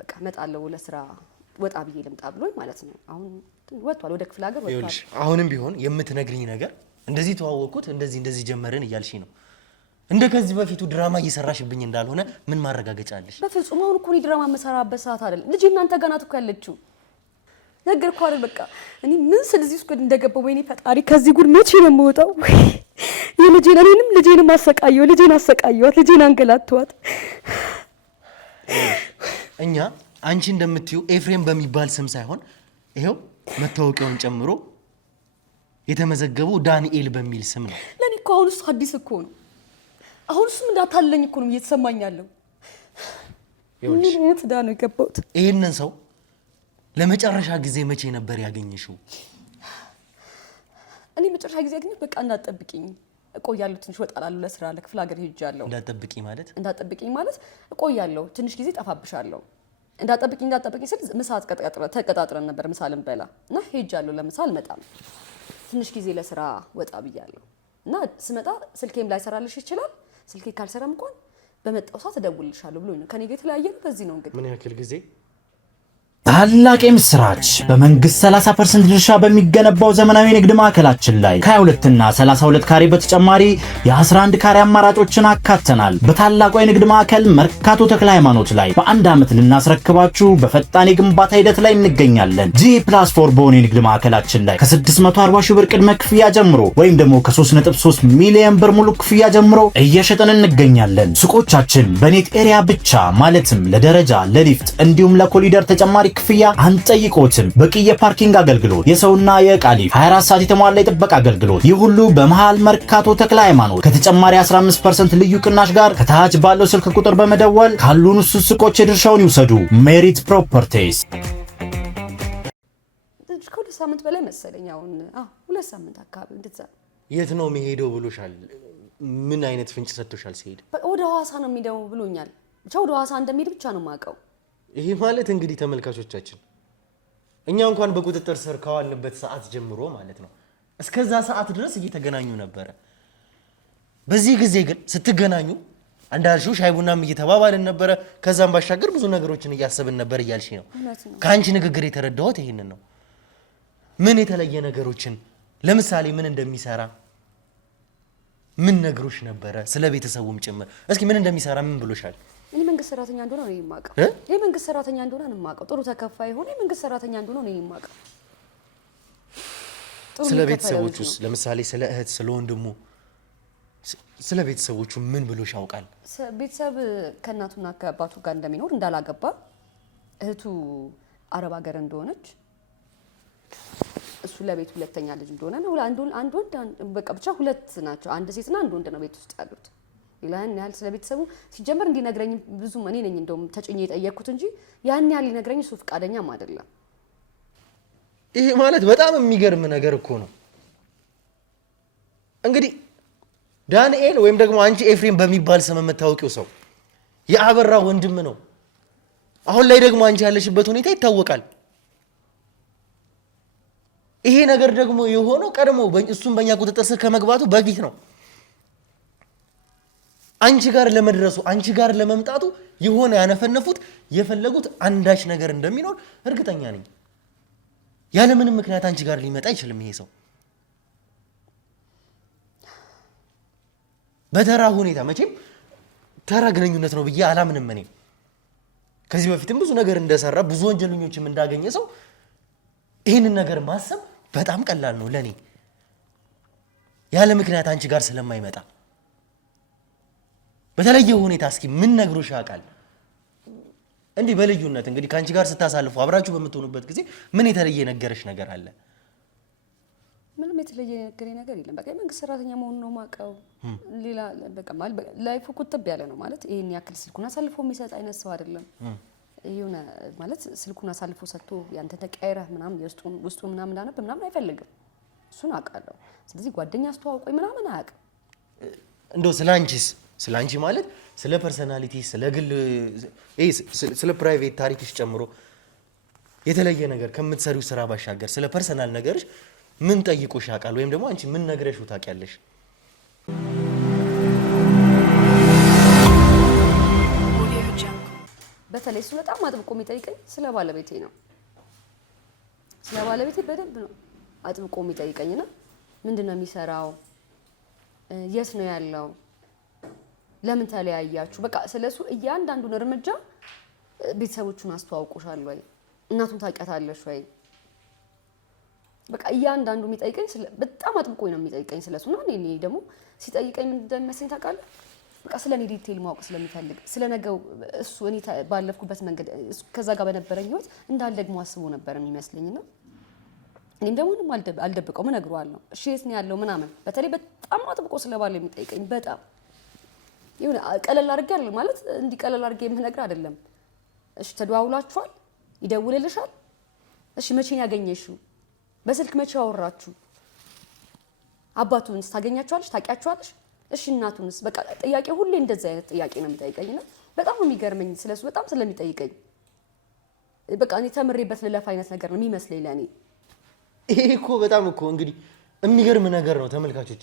በቃ እመጣለሁ ለስራ ወጣ ብዬ ልምጣ ብሎኝ ማለት ነው። አሁን ወጥቷል፣ ወደ ክፍለ ሀገር ወጥቷል። አሁንም ቢሆን የምትነግሪኝ ነገር እንደዚህ ተዋወቅኩት እንደዚህ ጀመርን እያልሽ ነው። እንደ ከዚህ በፊቱ ድራማ እየሰራሽብኝ እንዳልሆነ ምን ማረጋገጫ አለሽ? በፍጹም አሁን እኮ ድራማ መሰራበት ሰዓት አይደለም። ልጅ እናንተ ጋር ናት እኮ ያለችው። ነገርኩ አይደል? በቃ እኔ ምን ስለዚህ ውስጥ እንደገባው ወይኔ ፈጣሪ፣ ከዚህ ጉድ መቼ ነው የምወጣው? ልጄንም አሰቃየው፣ ልጄን አሰቃየዋት፣ ልጄን አንገላቷት። እኛ አንቺ እንደምትዩ ኤፍሬም በሚባል ስም ሳይሆን ይሄው መታወቂያውን ጨምሮ የተመዘገበው ዳንኤል በሚል ስም ነው። ለኔ እኮ አሁን እሱ አዲስ እኮ ነው። አሁን እሱም እንዳታለኝ እኮ ነው እየተሰማኝ ያለው። ምን አይነት ዳ ነው የገባሁት? ይሄንን ሰው ለመጨረሻ ጊዜ መቼ ነበር ያገኘሽው? እኔ መጨረሻ ጊዜ ያገኘሁት በቃ እንዳትጠብቂኝ እቆያለሁ፣ ትንሽ ወጣላለሁ፣ ለስራ ለክፍለ ሀገር ሄጃለሁ። እንዳትጠብቂኝ ማለት እቆያለሁ፣ ትንሽ ጊዜ ጠፋብሻለሁ። እንዳትጠብቂኝ ስል ምሳ ተቀጣጥረን ነበር ምሳ ልንበላ እና ሄጃለሁ። ለምሳ አልመጣም፣ ትንሽ ጊዜ ለስራ ወጣ ብያለሁ እና ስመጣ ስልኬም ላይ ሰራልሽ ይችላል። ስልኬ ካልሰራም እንኳን በመጣው ሰዓት እደውልልሻለሁ ብሎኝ ነው። ከኔ ጋር የተለያየ ነው። በዚህ ነው እንግዲህ ምን ያክል ጊዜ ታላቅ የምስራች! በመንግስት 30% ድርሻ በሚገነባው ዘመናዊ ንግድ ማዕከላችን ላይ ከ22 እና 32 ካሬ በተጨማሪ የ11 ካሬ አማራጮችን አካተናል። በታላቁ የንግድ ማዕከል መርካቶ ተክለ ሃይማኖት ላይ በአንድ ዓመት ልናስረክባችሁ በፈጣን የግንባታ ሂደት ላይ እንገኛለን። G+4 በሆነ የንግድ ማዕከላችን ላይ ከ640 ሺህ ብር ቅድመ ክፍያ ጀምሮ ወይም ደግሞ ከ3.3 ሚሊዮን ብር ሙሉ ክፍያ ጀምሮ እየሸጠን እንገኛለን። ሱቆቻችን በኔት ኤሪያ ብቻ ማለትም ለደረጃ ለሊፍት እንዲሁም ለኮሊደር ተጨማሪ ክፍያ አንጠይቆትም። በቂ የፓርኪንግ አገልግሎት፣ የሰውና የዕቃ ሊፍት፣ 24 ሰዓት የተሟላ የጥበቃ አገልግሎት። ይህ ሁሉ በመሃል መርካቶ ተክለ ሃይማኖት ከተጨማሪ 15% ልዩ ቅናሽ ጋር ከታች ባለው ስልክ ቁጥር በመደወል ካሉን ሱቆች የድርሻውን ይውሰዱ። ሜሪት ፕሮፐርቲስ። ከሁለት ሳምንት በላይ መሰለኝ አሁን 2 ሳምንት አካባቢ እንደዛ። የት ነው የሚሄደው ብሎሻል? ምን አይነት ፍንጭ ሰጥቶሻል? ሲሄድ ወደ ሐዋሳ ነው የሚሄደው ብሎኛል። ብቻ ወደ ሐዋሳ እንደሚሄድ ብቻ ነው የማውቀው። ይሄ ማለት እንግዲህ ተመልካቾቻችን እኛ እንኳን በቁጥጥር ስር ካዋልንበት ሰዓት ጀምሮ ማለት ነው እስከዛ ሰዓት ድረስ እየተገናኙ ነበረ። በዚህ ጊዜ ግን ስትገናኙ አንዳልሽው ሻይ ቡናም እየተባባልን ነበረ። ከዛም ባሻገር ብዙ ነገሮችን እያሰብን ነበር እያልሽ ነው። ከአንቺ ንግግር የተረዳሁት ይሄንን ነው። ምን የተለየ ነገሮችን ለምሳሌ ምን እንደሚሰራ ምን ነግሮሽ ነበረ? ስለ ቤተሰቡም ጭምር እስኪ ምን እንደሚሰራ ምን ብሎሻል? እኔ መንግስት ሰራተኛ እንደሆነ ነው የማውቀው። እኔ መንግስት ሰራተኛ እንደሆነ ነው የማውቀው። ጥሩ ተከፋይ ሆነ መንግስት ሰራተኛ እንደሆነ ነው የማውቀው። ስለ ቤተሰቦቹስ ለምሳሌ ስለ እህት ስለ ወንድሙ ስለ ቤተሰቦቹ ምን ብሎሽ ያውቃል? ቤተሰብ ከእናቱና ከአባቱ ጋር እንደሚኖር እንዳላገባ፣ እህቱ አረብ ሀገር እንደሆነች፣ እሱ ለቤት ሁለተኛ ልጅ እንደሆነ ነው። አንድ ወንድ በቃ ብቻ ሁለት ናቸው። አንድ ሴትና አንድ ወንድ ነው ቤት ውስጥ ያሉት። ያን ያህል ስለ ቤተሰቡ ሲጀመር እንዲነግረኝ ብዙም እኔ ነኝ እንደውም ተጭኜ የጠየቅኩት እንጂ ያን ያህል ሊነግረኝ እሱ ፈቃደኛም አይደለም። ይሄ ማለት በጣም የሚገርም ነገር እኮ ነው። እንግዲህ ዳንኤል ወይም ደግሞ አንቺ ኤፍሬም በሚባል ስም የምታወቂው ሰው የአበራ ወንድም ነው። አሁን ላይ ደግሞ አንቺ ያለሽበት ሁኔታ ይታወቃል። ይሄ ነገር ደግሞ የሆነው ቀድሞ እሱም በእኛ ቁጥጥር ስር ከመግባቱ በፊት ነው። አንቺ ጋር ለመድረሱ አንቺ ጋር ለመምጣቱ የሆነ ያነፈነፉት የፈለጉት አንዳች ነገር እንደሚኖር እርግጠኛ ነኝ። ያለ ምንም ምክንያት አንቺ ጋር ሊመጣ አይችልም ይሄ ሰው። በተራ ሁኔታ መቼም ተራ ግንኙነት ነው ብዬ አላምንም። እኔ ከዚህ በፊትም ብዙ ነገር እንደሰራ ብዙ ወንጀለኞችም እንዳገኘ ሰው ይህንን ነገር ማሰብ በጣም ቀላል ነው ለኔ፣ ያለ ምክንያት አንቺ ጋር ስለማይመጣ። በተለየ ሁኔታ እስኪ ምን ነግሮሽ ያውቃል? እንዲህ በልዩነት እንግዲህ ከአንቺ ጋር ስታሳልፉ አብራችሁ በምትሆኑበት ጊዜ ምን የተለየ ነገረሽ ነገር አለ? ምንም የተለየ ነገረኝ ነገር የለም። በቃ የመንግስት ሰራተኛ መሆኑ ነው የማውቀው። ሌላ በቃ ማለት ላይፉ ቁጥብ ያለ ነው ማለት ይሄን ያክል ስልኩን አሳልፎ የሚሰጥ አይነት ሰው አይደለም። ይሁን ማለት ስልኩን አሳልፎ ሰጥቶ ያንተ ተቀይረህ ምናምን ውስጡን ምናምን እንዳነብ ምናምን አይፈልግም። እሱን አውቃለሁ። ስለዚህ ጓደኛ አስተዋውቆኝ ምናምን አያውቅም። እንደው ስለ አንቺ ማለት ስለ ፐርሰናሊቲ ስለ ግል ስለ ፕራይቬት ታሪክሽ ጨምሮ የተለየ ነገር ከምትሰሪው ስራ ባሻገር ስለ ፐርሰናል ነገርሽ ምን ጠይቆሽ ያውቃል? ወይም ደግሞ አንቺ ምን ነግረሽው ታውቂያለሽ? በተለይ እሱ በጣም አጥብቆ የሚጠይቀኝ ስለ ባለቤቴ ነው። ስለ ባለቤቴ በደንብ ነው አጥብቆ የሚጠይቀኝና ምንድን ነው የሚሰራው፣ የት ነው ያለው፣ ለምን ተለያያችሁ፣ በቃ ስለሱ እያንዳንዱን እርምጃ ቤተሰቦቹን አስተዋውቆሻል ወይ፣ እናቱን ታውቂያታለሽ ወይ፣ በቃ እያንዳንዱ የሚጠይቀኝ በጣም አጥብቆ ነው የሚጠይቀኝ ስለሱና እኔ ደግሞ ሲጠይቀኝ ምን እንደሚመስለኝ ታውቃለህ? በቃ ስለኔ ዲቴል ማወቅ ስለሚፈልግ ስለነገው እሱ እኔ ባለፍኩበት መንገድ ከዛ ጋር በነበረኝ ህይወት እንዳለ ደግሞ አስቦ ነበር የሚመስለኝና እኔም ደግሞ ምንም አልደብቀውም እነግረዋለሁ። እሺ የት ነው ያለው ምናምን። በተለይ በጣም አጥብቆ ስለባለ የሚጠይቀኝ በጣም ይሁን ቀለል አድርጌ ማለት እንዲህ ቀለል አድርጌ የምነግርህ አይደለም። እሺ ተደዋውላችኋል? ይደውልልሻል? እሺ መቼ ነው ያገኘሽው? በስልክ መቼ አወራችሁ? አባቱንስ ታገኛችኋለሽ? ታውቂያችኋለሽ? እሺ እናቱንስ? በቃ ጥያቄ ሁሌ እንደዛ አይነት ጥያቄ ነው የሚጠይቀኝና በጣም ነው የሚገርመኝ ስለሱ በጣም ስለሚጠይቀኝ። በቃ እኔ ተምሬበት ልለፍ አይነት ነገር ነው የሚመስለኝ ለኔ። ይሄ እኮ በጣም እኮ እንግዲህ የሚገርም ነገር ነው ተመልካቾች።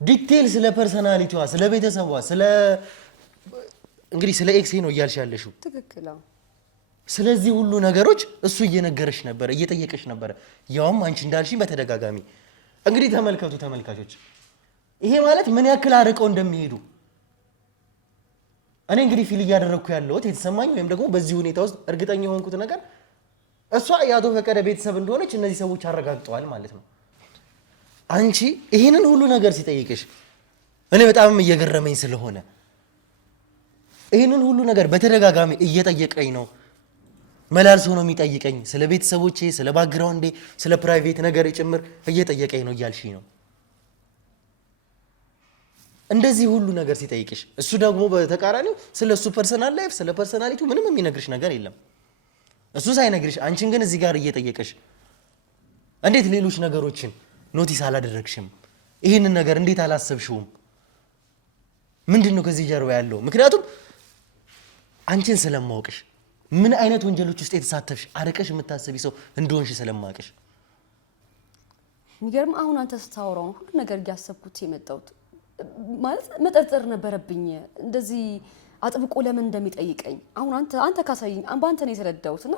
ዲቴል ስለ ፐርሰናሊቲዋ፣ ስለ ቤተሰቧ፣ እንግዲህ ስለ ኤክሴ ነው እያልሽ ያለሽው። ትክክል። ስለዚህ ሁሉ ነገሮች እሱ እየነገረሽ ነበር፣ እየጠየቀሽ ነበር። ያውም አንቺ እንዳልሽኝ በተደጋጋሚ። እንግዲህ ተመልከቱ ተመልካቾች፣ ይሄ ማለት ምን ያክል አርቀው እንደሚሄዱ እኔ እንግዲህ ፊል እያደረግኩ ያለሁት የተሰማኝ ወይም ደግሞ በዚህ ሁኔታ ውስጥ እርግጠኛ የሆንኩት ነገር እሷ የአቶ ፈቀደ ቤተሰብ እንደሆነች እነዚህ ሰዎች አረጋግጠዋል ማለት ነው። አንቺ ይሄንን ሁሉ ነገር ሲጠይቅሽ እኔ በጣም እየገረመኝ ስለሆነ ይሄንን ሁሉ ነገር በተደጋጋሚ እየጠየቀኝ ነው መላልሶ ነው የሚጠይቀኝ ስለ ቤተሰቦቼ ስለ ባክግራውንዴ ስለ ፕራይቬት ነገር ጭምር እየጠየቀኝ ነው እያልሽ ነው እንደዚህ ሁሉ ነገር ሲጠይቅሽ እሱ ደግሞ በተቃራኒው ስለ እሱ ፐርሰናል ላይፍ ስለ ፐርሰናሊቲው ምንም የሚነግርሽ ነገር የለም እሱ ሳይነግርሽ አንቺን ግን እዚህ ጋር እየጠየቀሽ እንዴት ሌሎች ነገሮችን ኖቲስ አላደረግሽም ይሄንን ነገር እንዴት አላሰብሽውም ምንድነው ከዚህ ጀርባ ያለው ምክንያቱም አንቺን ስለማውቅሽ ምን አይነት ወንጀሎች ውስጥ የተሳተፍሽ አርቀሽ የምታስቢ ሰው እንደሆንሽ ስለማውቅሽ የሚገርም አሁን አንተ ስታወራው ሁሉ ነገር ያሰብኩት የመጣሁት ማለት መጠርጠር ነበረብኝ እንደዚህ አጥብቆ ለምን እንደሚጠይቀኝ አሁን አንተ ካሳየኝ ባንተ ነው የተረዳሁትና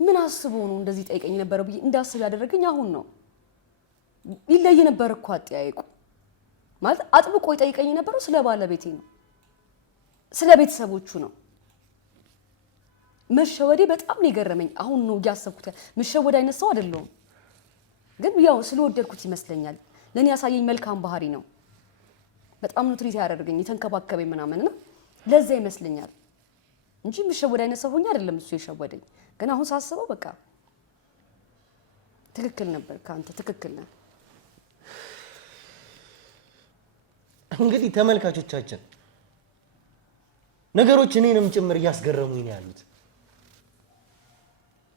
ምን አስቦ ነው እንደዚህ ጠይቀኝ ነበር ብዬ እንዳስብ ያደረገኝ አሁን ነው ይለይ ነበር እኮ አጥያይቁ ማለት አጥብቆ ይጠይቀኝ ነበር ስለ ባለቤቴ ነው ስለ ቤተሰቦቹ ነው መሸወዴ በጣም ነው የገረመኝ አሁን ነው ያሰብኩት መሸወድ አይነት ሰው አይደለም ግን ያው ስለወደድኩት ይመስለኛል ለኔ ያሳየኝ መልካም ባህሪ ነው በጣም ነው ትሪት ያደርገኝ የተንከባከበኝ ምናምንና ለዛ ይመስለኛል እንጂ መሸወድ አይነት ሰው ሆኜ አይደለም እሱ የሸወደኝ ግን አሁን ሳስበው በቃ ትክክል ነበር ካንተ ትክክል ነህ እንግዲህ ተመልካቾቻችን ነገሮች እኔንም ጭምር ያስገረሙኝ ነው ያሉት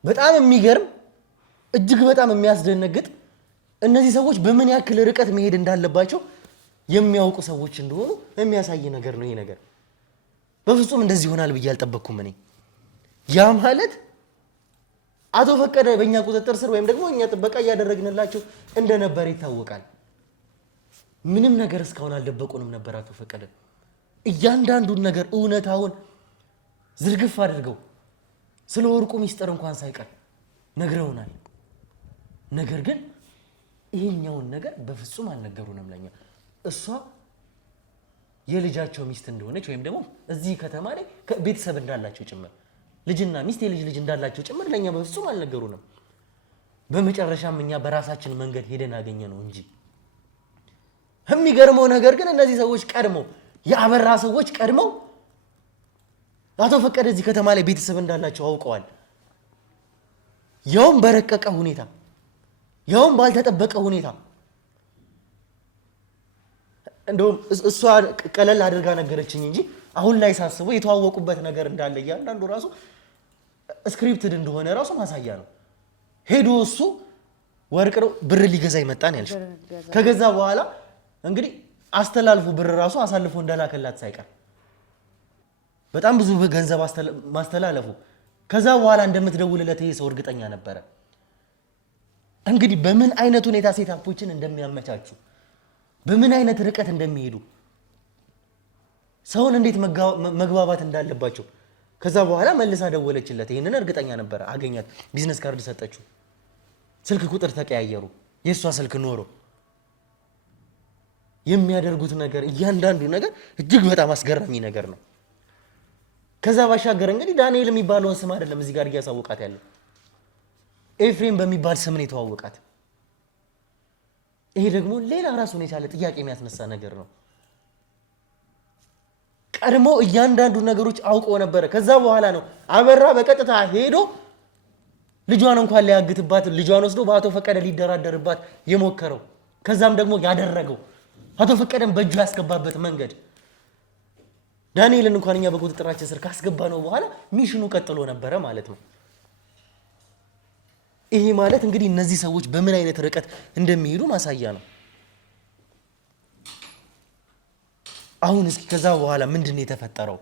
በጣም የሚገርም እጅግ በጣም የሚያስደነግጥ እነዚህ ሰዎች በምን ያክል ርቀት መሄድ እንዳለባቸው የሚያውቁ ሰዎች እንደሆኑ የሚያሳይ ነገር ነው ይሄ ነገር በፍጹም እንደዚህ ይሆናል ብዬ አልጠበቅኩም እኔ ያ ማለት አቶ ፈቀደ በእኛ ቁጥጥር ስር ወይም ደግሞ እኛ ጥበቃ ያደረግንላቸው እንደነበር ይታወቃል ምንም ነገር እስካሁን አልደበቁንም ነበር አቶ ፈቀደ እያንዳንዱን ነገር እውነታውን ዝርግፍ አድርገው ስለ ወርቁ ሚስጥር እንኳን ሳይቀር ነግረውናል ነገር ግን ይሄኛውን ነገር በፍጹም አልነገሩንም ለኛ እሷ የልጃቸው ሚስት እንደሆነች ወይም ደግሞ እዚህ ከተማ ላይ ቤተሰብ እንዳላቸው ጭምር ልጅና ሚስት የልጅ ልጅ እንዳላቸው ጭምር ለኛ በፍጹም አልነገሩንም በመጨረሻም እኛ በራሳችን መንገድ ሄደን አገኘ ነው እንጂ የሚገርመው ነገር ግን እነዚህ ሰዎች ቀድመው ያበራ ሰዎች ቀድመው አቶ ፈቀደ እዚህ ከተማ ላይ ቤተሰብ እንዳላቸው አውቀዋል ያውም በረቀቀ ሁኔታ ያውም ባልተጠበቀ ሁኔታ እንደውም እሷ ቀለል አድርጋ ነገረችኝ እንጂ አሁን ላይ ሳስበው የተዋወቁበት ነገር እንዳለ ያንዳንዱ ራሱ ስክሪፕትድ እንደሆነ ራሱ ማሳያ ነው ሄዶ እሱ ወርቅ ነው ብር ሊገዛ ይመጣን ያልሽ ከገዛ በኋላ እንግዲህ አስተላልፉ ብር ራሱ አሳልፎ እንደላከላት ሳይቀር በጣም ብዙ ገንዘብ ማስተላለፉ ከዛ በኋላ እንደምትደውልለት ይሄ ሰው እርግጠኛ ነበረ እንግዲህ በምን አይነት ሁኔታ ሴታፖችን እንደሚያመቻቹ በምን አይነት ርቀት እንደሚሄዱ ሰውን እንዴት መግባባት እንዳለባቸው ከዛ በኋላ መልሳ ደወለችለት ይሄንን እርግጠኛ ነበረ አገኛት ቢዝነስ ካርድ ሰጠችው ስልክ ቁጥር ተቀያየሩ የሷ ስልክ ኖሮ የሚያደርጉት ነገር እያንዳንዱ ነገር እጅግ በጣም አስገራሚ ነገር ነው ከዛ ባሻገር እንግዲህ ዳንኤል የሚባለው ስም አይደለም እዚህ ጋር ያሳውቃት ያለው ኤፍሬም በሚባል ስም ነው የተዋወቃት ይሄ ደግሞ ሌላ ራሱን የቻለ ጥያቄ የሚያስነሳ ነገር ነው ቀድሞ እያንዳንዱ ነገሮች አውቆ ነበር ከዛ በኋላ ነው አበራ በቀጥታ ሄዶ ልጇን እንኳን ሊያግትባት ልጇን ወስዶ በአቶ ፈቀደ ሊደራደርባት የሞከረው ከዛም ደግሞ ያደረገው አቶ ፈቀደም በእጁ ያስገባበት መንገድ ዳንኤልን እንኳን እኛ በቁጥጥራችን ስር ካስገባ ነው በኋላ ሚሽኑ ቀጥሎ ነበር ማለት ነው ይሄ ማለት እንግዲህ እነዚህ ሰዎች በምን አይነት ርቀት እንደሚሄዱ ማሳያ ነው አሁን እስኪ ከዛ በኋላ ምንድነው የተፈጠረው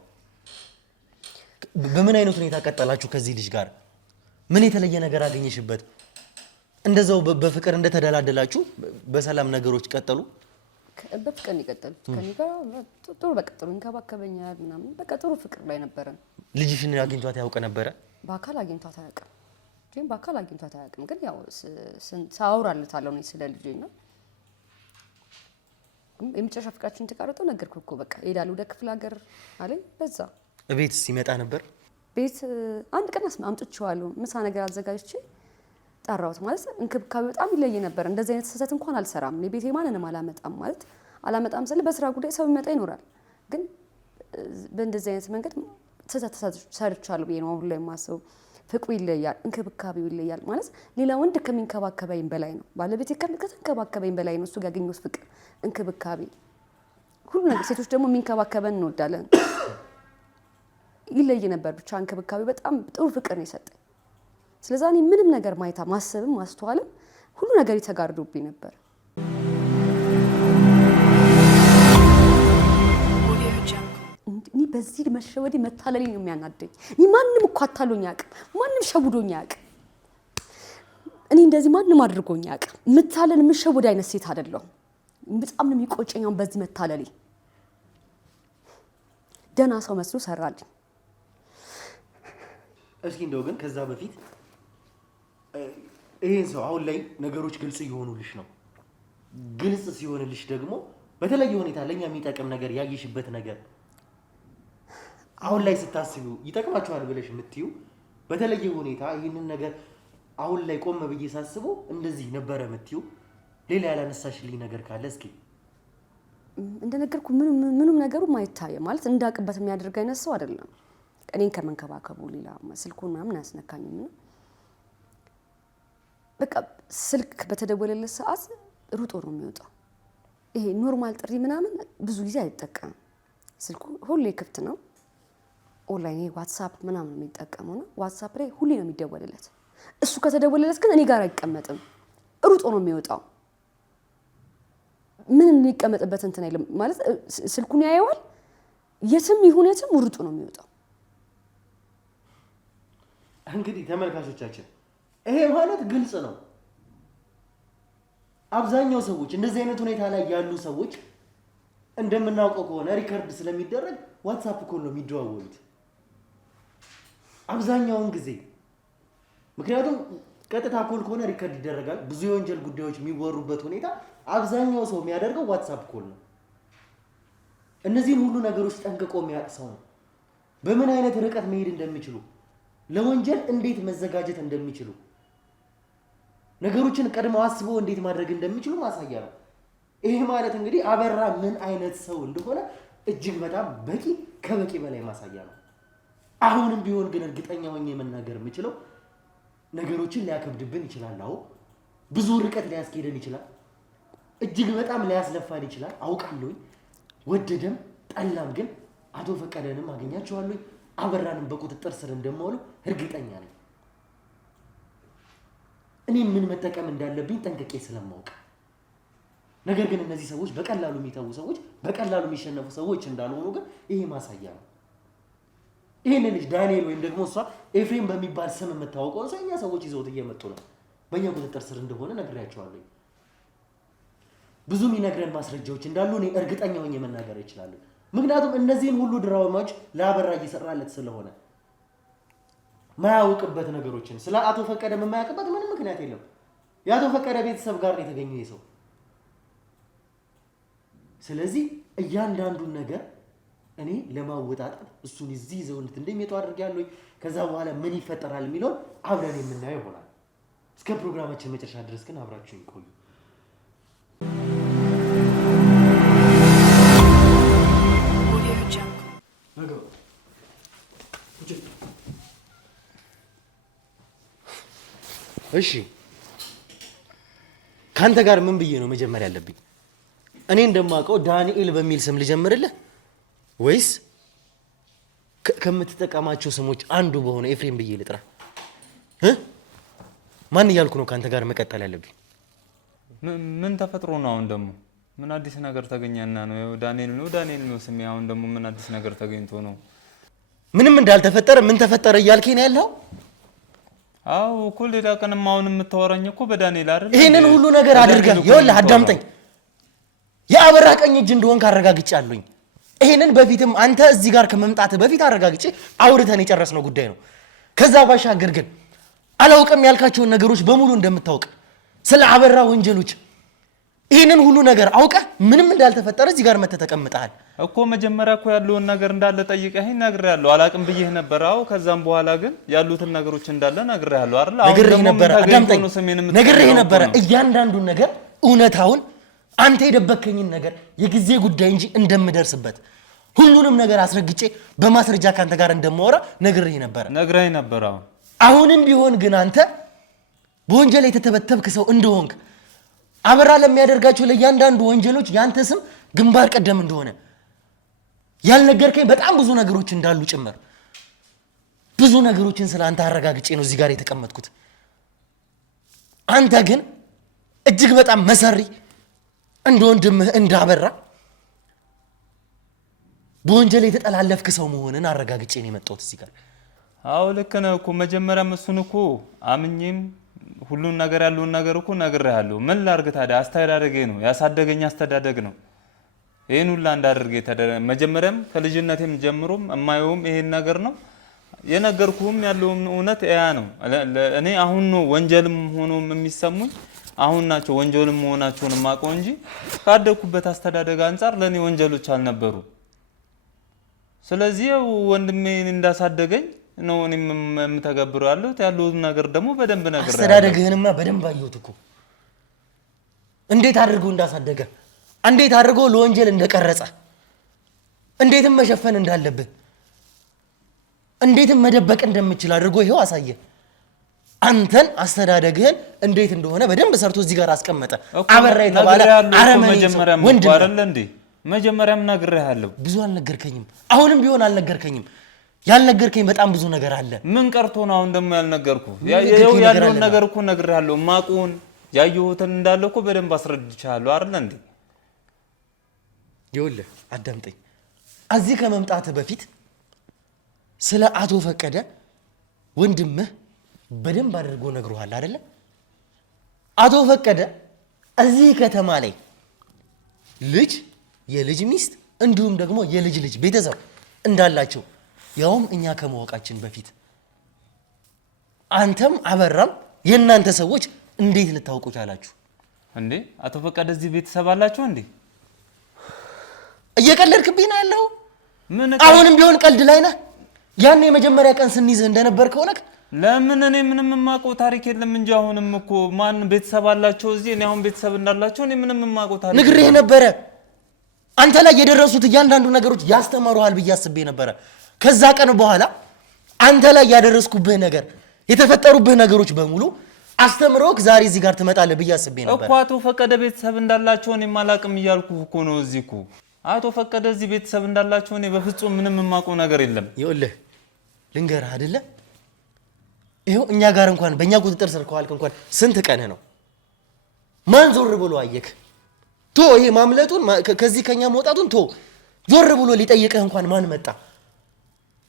በምን አይነት ሁኔታ ቀጠላችሁ ከዚህ ልጅ ጋር ምን የተለየ ነገር አገኘሽበት እንደዛው በፍቅር እንደተደላደላችሁ በሰላም ነገሮች ቀጠሉ በፍቅር ይቀጥል ከኔ ጋር ጥሩ በቀጥሩ እንከባከበኛል ምናምን በቃ ጥሩ ፍቅር ላይ ነበረን ልጅሽን አግኝቷት ያውቀ ነበር በአካል አግኝቷት አያውቅም ግን በአካል አግኝቷት አያውቅም ግን ያው ሳውራለታለሁ ነው ስለ ልጅና የመጨረሻ ፍቅራችን ተቃረጠው ነገርኩ እኮ በቃ ሄዳለሁ ወደ ክፍለ ሀገር አለኝ በዛ ቤት ሲመጣ ነበር ቤት አንድ ቀን አምጥቼዋለሁ ምሳ ነገር አዘጋጅቼ ጠራውት ማለት እንክብካቤ በጣም ይለየ ነበር እንደዚህ አይነት ስህተት እንኳን አልሰራም እኔ ቤቴ ማንንም አላመጣም ማለት አላመጣም ስለ በስራ ጉዳይ ሰው ይመጣ ይኖራል ግን በእንደዚህ አይነት መንገድ ስህተት ሰርቻለሁ ብዬ ነው አሁን ላይ የማስበው ፍቅሩ ይለያል፣ እንክብካቤው ይለያል። ማለት ሌላ ወንድ ከሚንከባከበኝ በላይ ነው፣ ባለቤቴ ከተንከባከበኝ በላይ ነው እሱ ጋር ያገኘሁት ፍቅር፣ እንክብካቤ፣ ሁሉ ነገር። ሴቶች ደግሞ የሚንከባከበን እንወዳለን። ይለይ ነበር ብቻ እንክብካቤ፣ በጣም ጥሩ ፍቅር ነው የሰጠኝ። ስለዚህ እኔ ምንም ነገር ማሰብም ማስተዋልም ሁሉ ነገር የተጋርዶብኝ ነበር። እኔ በዚህ መሸወዴ መታለሌ ነው የሚያናደኝ። እኔ ማንም እኮ አታሎኝ አያውቅም፣ ማንም ሸውዶኝ አያውቅም። እኔ እንደዚህ ማንም አድርጎኝ አያውቅም። መታለል የምሸወድ አይነት ሴት አይደለሁም። በጣም ነው የሚቆጨኝ በዚህ መታለሌ። ደህና ሰው መስሎ ሰራልኝ። እስኪ እንደው ግን ከዛ በፊት ይሄን ሰው አሁን ላይ ነገሮች ግልጽ እየሆኑልሽ ነው። ግልጽ ሲሆንልሽ ደግሞ በተለየ ሁኔታ ለኛ የሚጠቅም ነገር ያየሽበት ነገር አሁን ላይ ስታስቢው ይጠቅማችኋል ብለሽ የምትዩ በተለየ ሁኔታ ይህንን ነገር አሁን ላይ ቆም ብዬ ሳስበው እንደዚህ ነበረ የምትዩ ሌላ ያላነሳሽልኝ ነገር ካለ እስኪ። እንደነገርኩ ምንም ነገሩ ማይታየ ማለት እንዳቅበት የሚያደርግ አይነት ሰው አይደለም። እኔን ከመንከባከቡ ሌላ ስልኩን ምናምን አያስነካኝም ነው። በቃ ስልክ በተደወለለት ሰዓት ሩጦ ነው የሚወጣው። ይሄ ኖርማል ጥሪ ምናምን ብዙ ጊዜ አይጠቀምም። ስልኩ ሁሌ ክፍት ነው። ኦንላይን ዋትስአፕ ምናምን የሚጠቀመው ነው። ዋትስአፕ ላይ ሁሌ ነው የሚደወልለት። እሱ ከተደወለለት ግን እኔ ጋር አይቀመጥም፣ ሩጦ ነው የሚወጣው። ምን የሚቀመጥበት እንትን አይልም ማለት ስልኩን ያየዋል። የትም ይሁን የትም ሩጦ ነው የሚወጣው። እንግዲህ ተመልካቾቻችን ይሄ ማለት ግልጽ ነው። አብዛኛው ሰዎች እንደዚህ አይነት ሁኔታ ላይ ያሉ ሰዎች እንደምናውቀው ከሆነ ሪከርድ ስለሚደረግ ዋትስአፕ ኮል ነው የሚደዋወሉት አብዛኛውን ጊዜ። ምክንያቱም ቀጥታ ኮል ከሆነ ሪከርድ ይደረጋል። ብዙ የወንጀል ጉዳዮች የሚወሩበት ሁኔታ አብዛኛው ሰው የሚያደርገው ዋትስአፕ ኮል ነው። እነዚህን ሁሉ ነገሮች ጠንቅቆ የሚያውቅ ሰው ነው። በምን አይነት ርቀት መሄድ እንደሚችሉ፣ ለወንጀል እንዴት መዘጋጀት እንደሚችሉ፣ ነገሮችን ቀድመው አስበው እንዴት ማድረግ እንደሚችሉ ማሳያ ነው። ይሄ ማለት እንግዲህ አበራ ምን አይነት ሰው እንደሆነ እጅግ በጣም በቂ ከበቂ በላይ ማሳያ ነው። አሁንም ቢሆን ግን እርግጠኛ ሆኜ መናገር የምችለው ነገሮችን ሊያከብድብን ይችላል። አዎ ብዙ ርቀት ሊያስኬደን ይችላል። እጅግ በጣም ሊያስለፋን ይችላል። አውቃለሁኝ። ወደደም ጠላም ግን አቶ ፈቀደንም አገኛቸዋለሁ። አበራንም በቁጥጥር ስር እንደማውለው እርግጠኛ ነኝ። እኔ ምን መጠቀም እንዳለብኝ ጠንቅቄ ስለማውቅ፣ ነገር ግን እነዚህ ሰዎች በቀላሉ የሚተዉ ሰዎች፣ በቀላሉ የሚሸነፉ ሰዎች እንዳልሆኑ ግን ይሄ ማሳያ ነው። ይሄን ልጅ ዳንኤል ወይም ደግሞ እሷ ኤፍሬም በሚባል ስም የምታወቀው ሰው እኛ ሰዎች ይዘውት እየመጡ ነው። በእኛ ቁጥጥር ስር እንደሆነ ነግሬያቸዋለሁ። ብዙ የሚነግረን ማስረጃዎች እንዳሉ እኔ እርግጠኛ ሆኜ መናገር እችላለሁ። ምክንያቱም እነዚህን ሁሉ ድራማዎች ለአበራ እየሰራለት ስለሆነ ማያውቅበት ነገሮችን ስለ አቶ ፈቀደ የማያውቅበት ምንም ምክንያት የለም። የአቶ ፈቀደ ቤተሰብ ጋር ነው የተገኘው ይሄ ሰው። ስለዚህ እያንዳንዱን ነገር እኔ ለማወጣጣት እሱን እዚህ ይዘውት እንደሚመጡ አድርጌያለሁ። ከዛ በኋላ ምን ይፈጠራል የሚለውን አብረን የምናየው ይሆናል። እስከ ፕሮግራማችን መጨረሻ ድረስ ግን አብራችሁ ይቆዩ። እሺ ካንተ ጋር ምን ብዬ ነው መጀመሪያ ያለብኝ? እኔ እንደማውቀው ዳንኤል በሚል ስም ልጀምርልህ ወይስ ከምትጠቀማቸው ስሞች አንዱ በሆነ ኤፍሬም ብዬ ልጥራ? ማን እያልኩ ነው ካንተ ጋር መቀጠል ያለብኝ? ምን ተፈጥሮ ነው? አሁን ደግሞ ምን አዲስ ነገር ተገኘና ነው? ዳንኤል ነው ስሜ። አሁን ደግሞ ምን አዲስ ነገር ተገኝቶ ነው? ምንም እንዳልተፈጠረ ምን ተፈጠረ እያልከኝ ነው ያለው? አዎ እኮ ሌላ ቀንም አሁን የምታወራኝ እኮ በዳንኤል አይደል? ይሄንን ሁሉ ነገር አድርገህ ይኸውልህ፣ አዳምጠኝ። የአበራ ቀኝ እጅ እንደሆን ካረጋግጫለሁኝ። ይሄንን በፊትም አንተ እዚህ ጋር ከመምጣት በፊት አረጋግጬ አውርተን የጨረስነው ጉዳይ ነው። ከዛ ባሻገር ግን አላውቅም ያልካቸውን ነገሮች በሙሉ እንደምታውቅ ስለ አበራ ወንጀሎች ይሄንን ሁሉ ነገር አውቀህ ምንም እንዳልተፈጠረ እዚህ ጋር መተህ ተቀምጠሃል እኮ። መጀመሪያ እኮ ያለውን ነገር እንዳለ ጠይቀኸኝ ነግሬሃለሁ። አላውቅም ብዬህ ነበር። አዎ ከዛም በኋላ ግን ያሉትን ነገሮች እንዳለ ነግሬሃለሁ አይደል? ነግሬህ ነበር። አዳምጠኝ። ነግሬህ ነበር እያንዳንዱን ነገር እውነታውን፣ አንተ የደበከኝን ነገር የጊዜ ጉዳይ እንጂ እንደምደርስበት ሁሉንም ነገር አስረግጬ በማስረጃ ካንተ ጋር እንደማወራ ነግሬህ ነበር። ነግሬህ ነበር። አዎ አሁንም ቢሆን ግን አንተ በወንጀል የተተበተብክ ሰው እንደሆንክ አበራ ለሚያደርጋቸው ለእያንዳንዱ ወንጀሎች ያንተ ስም ግንባር ቀደም እንደሆነ ያልነገርከኝ በጣም ብዙ ነገሮች እንዳሉ ጭምር ብዙ ነገሮችን ስለአንተ አረጋግጬ ነው እዚህ ጋር የተቀመጥኩት። አንተ ግን እጅግ በጣም መሰሪ እንደ ወንድምህ እንዳበራ በወንጀል የተጠላለፍክ ሰው መሆንን አረጋግጬ ነው የመጣሁት እዚህ ጋር። አዎ ልክ ነህ እኮ መጀመሪያም እሱን እኮ አምኜም ሁሉን ነገር ያለውን ነገር እኮ ነግሬሃለሁ። ምን ላድርግ ታዲያ? አስተዳደጌ ነው ያሳደገኝ አስተዳደግ ነው ይሄን ሁሉ እንዳደርግ መጀመሪያም ከልጅነቴም ጀምሮም የማየውም ይሄን ነገር ነው የነገርኩህም ያለውም እውነት ያ ነው። እኔ አሁን ነው ወንጀልም ሆኖም የሚሰሙኝ አሁን ናቸው ወንጀልም መሆናቸውን ማቆ እንጂ ካደኩበት አስተዳደግ አንፃር ለኔ ወንጀሎች አልነበሩ። ስለዚህ ወንድሜ እንዳሳደገኝ ነው እኔም የምተገብረው ያለው ነገር ደግሞ በደንብ ነገር አስተዳደግህንማ በደንብ አየሁት እኮ እንዴት አድርጎ እንዳሳደገ እንዴት አድርጎ ለወንጀል እንደቀረጸ እንዴትም መሸፈን እንዳለብህ እንዴትም መደበቅ እንደምችል አድርጎ ይሄው አሳየ። አንተን አስተዳደግህን እንዴት እንደሆነ በደንብ ሰርቶ እዚህ ጋር አስቀመጠ። አበራ የተባለ አረመኔ ወንድ አይደል እንዴ? መጀመሪያም ነግሬሃለሁ። ብዙ አልነገርከኝም። አሁንም ቢሆን አልነገርከኝም። ያልነገርከኝ በጣም ብዙ ነገር አለ። ምን ቀርቶ ነው አሁን ደግሞ ያልነገርኩ? ያለውን ነገር እኮ ነግሬሃለሁ። ማቁን ያየሁትን እንዳለ እኮ በደንብ አስረድቻለሁ አይደል እንዴ? ይኸውልህ አዳምጠኝ። እዚህ ከመምጣትህ በፊት ስለ አቶ ፈቀደ ወንድምህ በደንብ አድርጎ ነግሮሃል አይደለ? አቶ ፈቀደ እዚህ ከተማ ላይ ልጅ የልጅ ሚስት እንዲሁም ደግሞ የልጅ ልጅ ቤተሰብ እንዳላቸው ያውም እኛ ከማወቃችን በፊት አንተም አበራም የእናንተ ሰዎች እንዴት ልታውቁ ቻላችሁ እንዴ? አቶ ፈቀደ እዚህ ቤተሰብ አላቸው እንዴ? እየቀለድክብኝ ነው ያለው። አሁንም ቢሆን ቀልድ ላይ ነህ። ያን የመጀመሪያ ቀን ስንይዝህ እንደነበር ከሆነክ ለምን እኔ ምንም የማውቀው ታሪክ የለም እንጂ አሁንም እኮ ማን ቤተሰብ አላቸው እዚህ? እኔ አሁን ቤተሰብ እንዳላቸው እኔ ምንም የማውቀው ታሪክ ንግሬህ ነበረ። አንተ ላይ የደረሱት እያንዳንዱ ነገሮች ያስተማሩሃል ብዬ አስቤ ነበረ። ከዛ ቀን በኋላ አንተ ላይ ያደረስኩብህ ነገር የተፈጠሩብህ ነገሮች በሙሉ አስተምሮክ ዛሬ እዚህ ጋር ትመጣለህ ብዬ አስቤ ነበር። እኮ አቶ ፈቀደ ቤተሰብ እንዳላቸው እኔ ማላቅም እያልኩህ እኮ ነው። እዚህ እኮ አቶ ፈቀደ እዚህ ቤተሰብ እንዳላቸው እኔ በፍጹም ምንም የማውቀው ነገር የለም። ይኸውልህ ልንገርህ አይደለ? ይኸው እኛ ጋር እንኳን በእኛ ቁጥጥር ስር ከዋልክ እንኳን ስንት ቀንህ ነው? ማን ዞር ብሎ አየክ? ቶ ይሄ ማምለጡን ከዚህ ከኛ መውጣቱን ቶ ዞር ብሎ ሊጠይቅህ እንኳን ማን መጣ?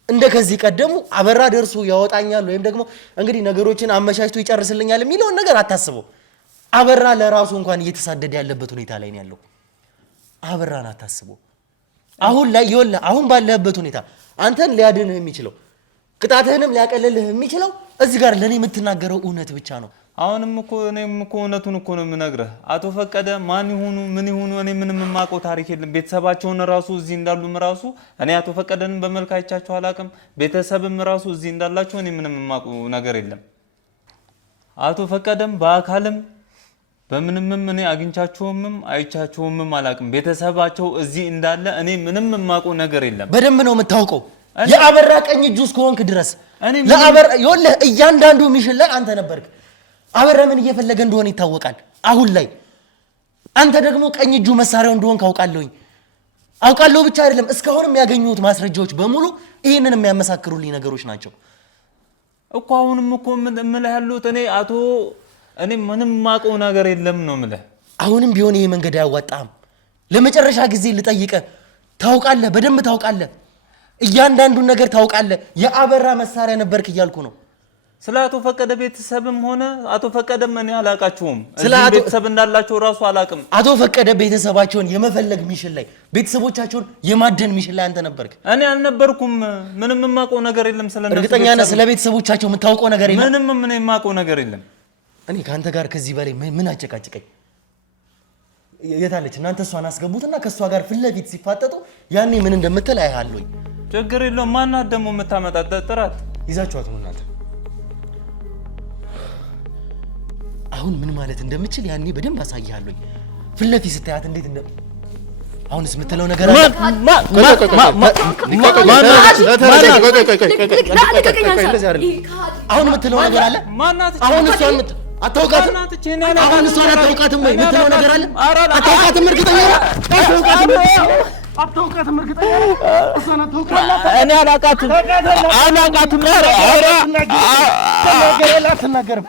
እንደ ከዚህ ቀደሙ አበራ ደርሶ ያወጣኛል ወይም ደግሞ እንግዲህ ነገሮችን አመቻችቶ ይጨርስልኛል የሚለውን ነገር አታስበው። አበራ ለራሱ እንኳን እየተሳደደ ያለበት ሁኔታ ላይ ነው ያለው። አበራን አታስበው። አሁን ላይ ይኸውልህ አሁን ባለህበት ሁኔታ አንተን ሊያድንህ የሚችለው ቅጣትህንም ሊያቀልልህ የሚችለው እዚህ ጋር ለኔ የምትናገረው እውነት ብቻ ነው። አሁንም እኮ እኔም እኮ እውነቱን እኮ ነው የምነግርህ። አቶ ፈቀደ ማን ይሁኑ ምን ይሁኑ እኔ ምንም የማውቀው ታሪክ የለም። ቤተሰባቸውን ራሱ እዚህ እንዳሉም ራሱ እኔ አቶ ፈቀደንም በመልክ አይቻቸው አላውቅም። ቤተሰብም ራሱ እዚህ እንዳላቸው እኔ ምንም የማውቀው ነገር የለም። አቶ ፈቀደም በአካልም በምንምም እኔ አግኝቻቸውምም አይቻቸውምም አላውቅም። ቤተሰባቸው እዚህ እንዳለ እኔ ምንም የማውቀው ነገር የለም። በደንብ ነው የምታውቀው የአበራ ቀኝ እጁ እስከሆንክ ድረስ ለአበራ ይኸውልህ እያንዳንዱ ሚሽን ላይ አንተ ነበርክ። አበራ ምን እየፈለገ እንደሆነ ይታወቃል። አሁን ላይ አንተ ደግሞ ቀኝ እጁ መሳሪያው እንደሆንክ አውቃለሁ ብቻ አይደለም እስካሁን የሚያገኙት ማስረጃዎች በሙሉ ይህንን የሚያመሳክሩልኝ ነገሮች ናቸው እኮ። አሁንም እኮ እምልህ ያሉት እኔ ምንም የማውቀው ነገር የለም ነው የምልህ። አሁንም ቢሆን ይሄ መንገድ አያዋጣም። ለመጨረሻ ጊዜ ልጠይቅህ፣ ታውቃለህ፣ በደንብ ታውቃለህ፣ እያንዳንዱን ነገር ታውቃለህ። የአበራ መሳሪያ ነበርክ እያልኩ ነው። ስለ አቶ ፈቀደ ቤተሰብም ሆነ አቶ ፈቀደም እኔ አላውቃቸውም። እዚህ ቤተሰብ እንዳላቸው ራሱ አላውቅም። አቶ ፈቀደ ቤተሰባቸውን የመፈለግ ሚሽን ላይ ቤተሰቦቻቸውን የማደን ሚሽን ላይ አንተ ነበርክ። እኔ አልነበርኩም። ምንም የማውቀው ነገር የለም። ስለነሱ እርግጠኛ ነህ? ስለ ቤተሰቦቻቸው የምታውቀው ነገር የለም? ምንም ምን የማውቀው ነገር የለም። እኔ ከአንተ ጋር ከዚህ በላይ ምን አጨቃጭቀኝ? የታለች እናንተ እሷን አስገቡትና ከእሷ ጋር ፊት ለፊት ሲፋጠጡ ያኔ ምን እንደምትል አይሃለሁኝ። ችግር የለውም። ማናት ደግሞ የምታመጣት ጥራት ይዛችኋት ነው እናንተ። አሁን ምን ማለት እንደምችል ያኔ በደንብ አሳይሃለሁኝ። ፊት ለፊት ስታያት እንዴት አሁንስ የምትለው ነገር አለ? አሁን የምትለው ነገር አለ? አሁን እሷን አታውቃትም? አሁን እሷን አታውቃትም ወይ? የምትለው ነገር አለ? አታውቃትም? እርግጠኛ ነህ? አታውቃትም? እርግጠኛ ነህ? እሷን አታውቃትም? እኔ አላውቃትም። አትናገርም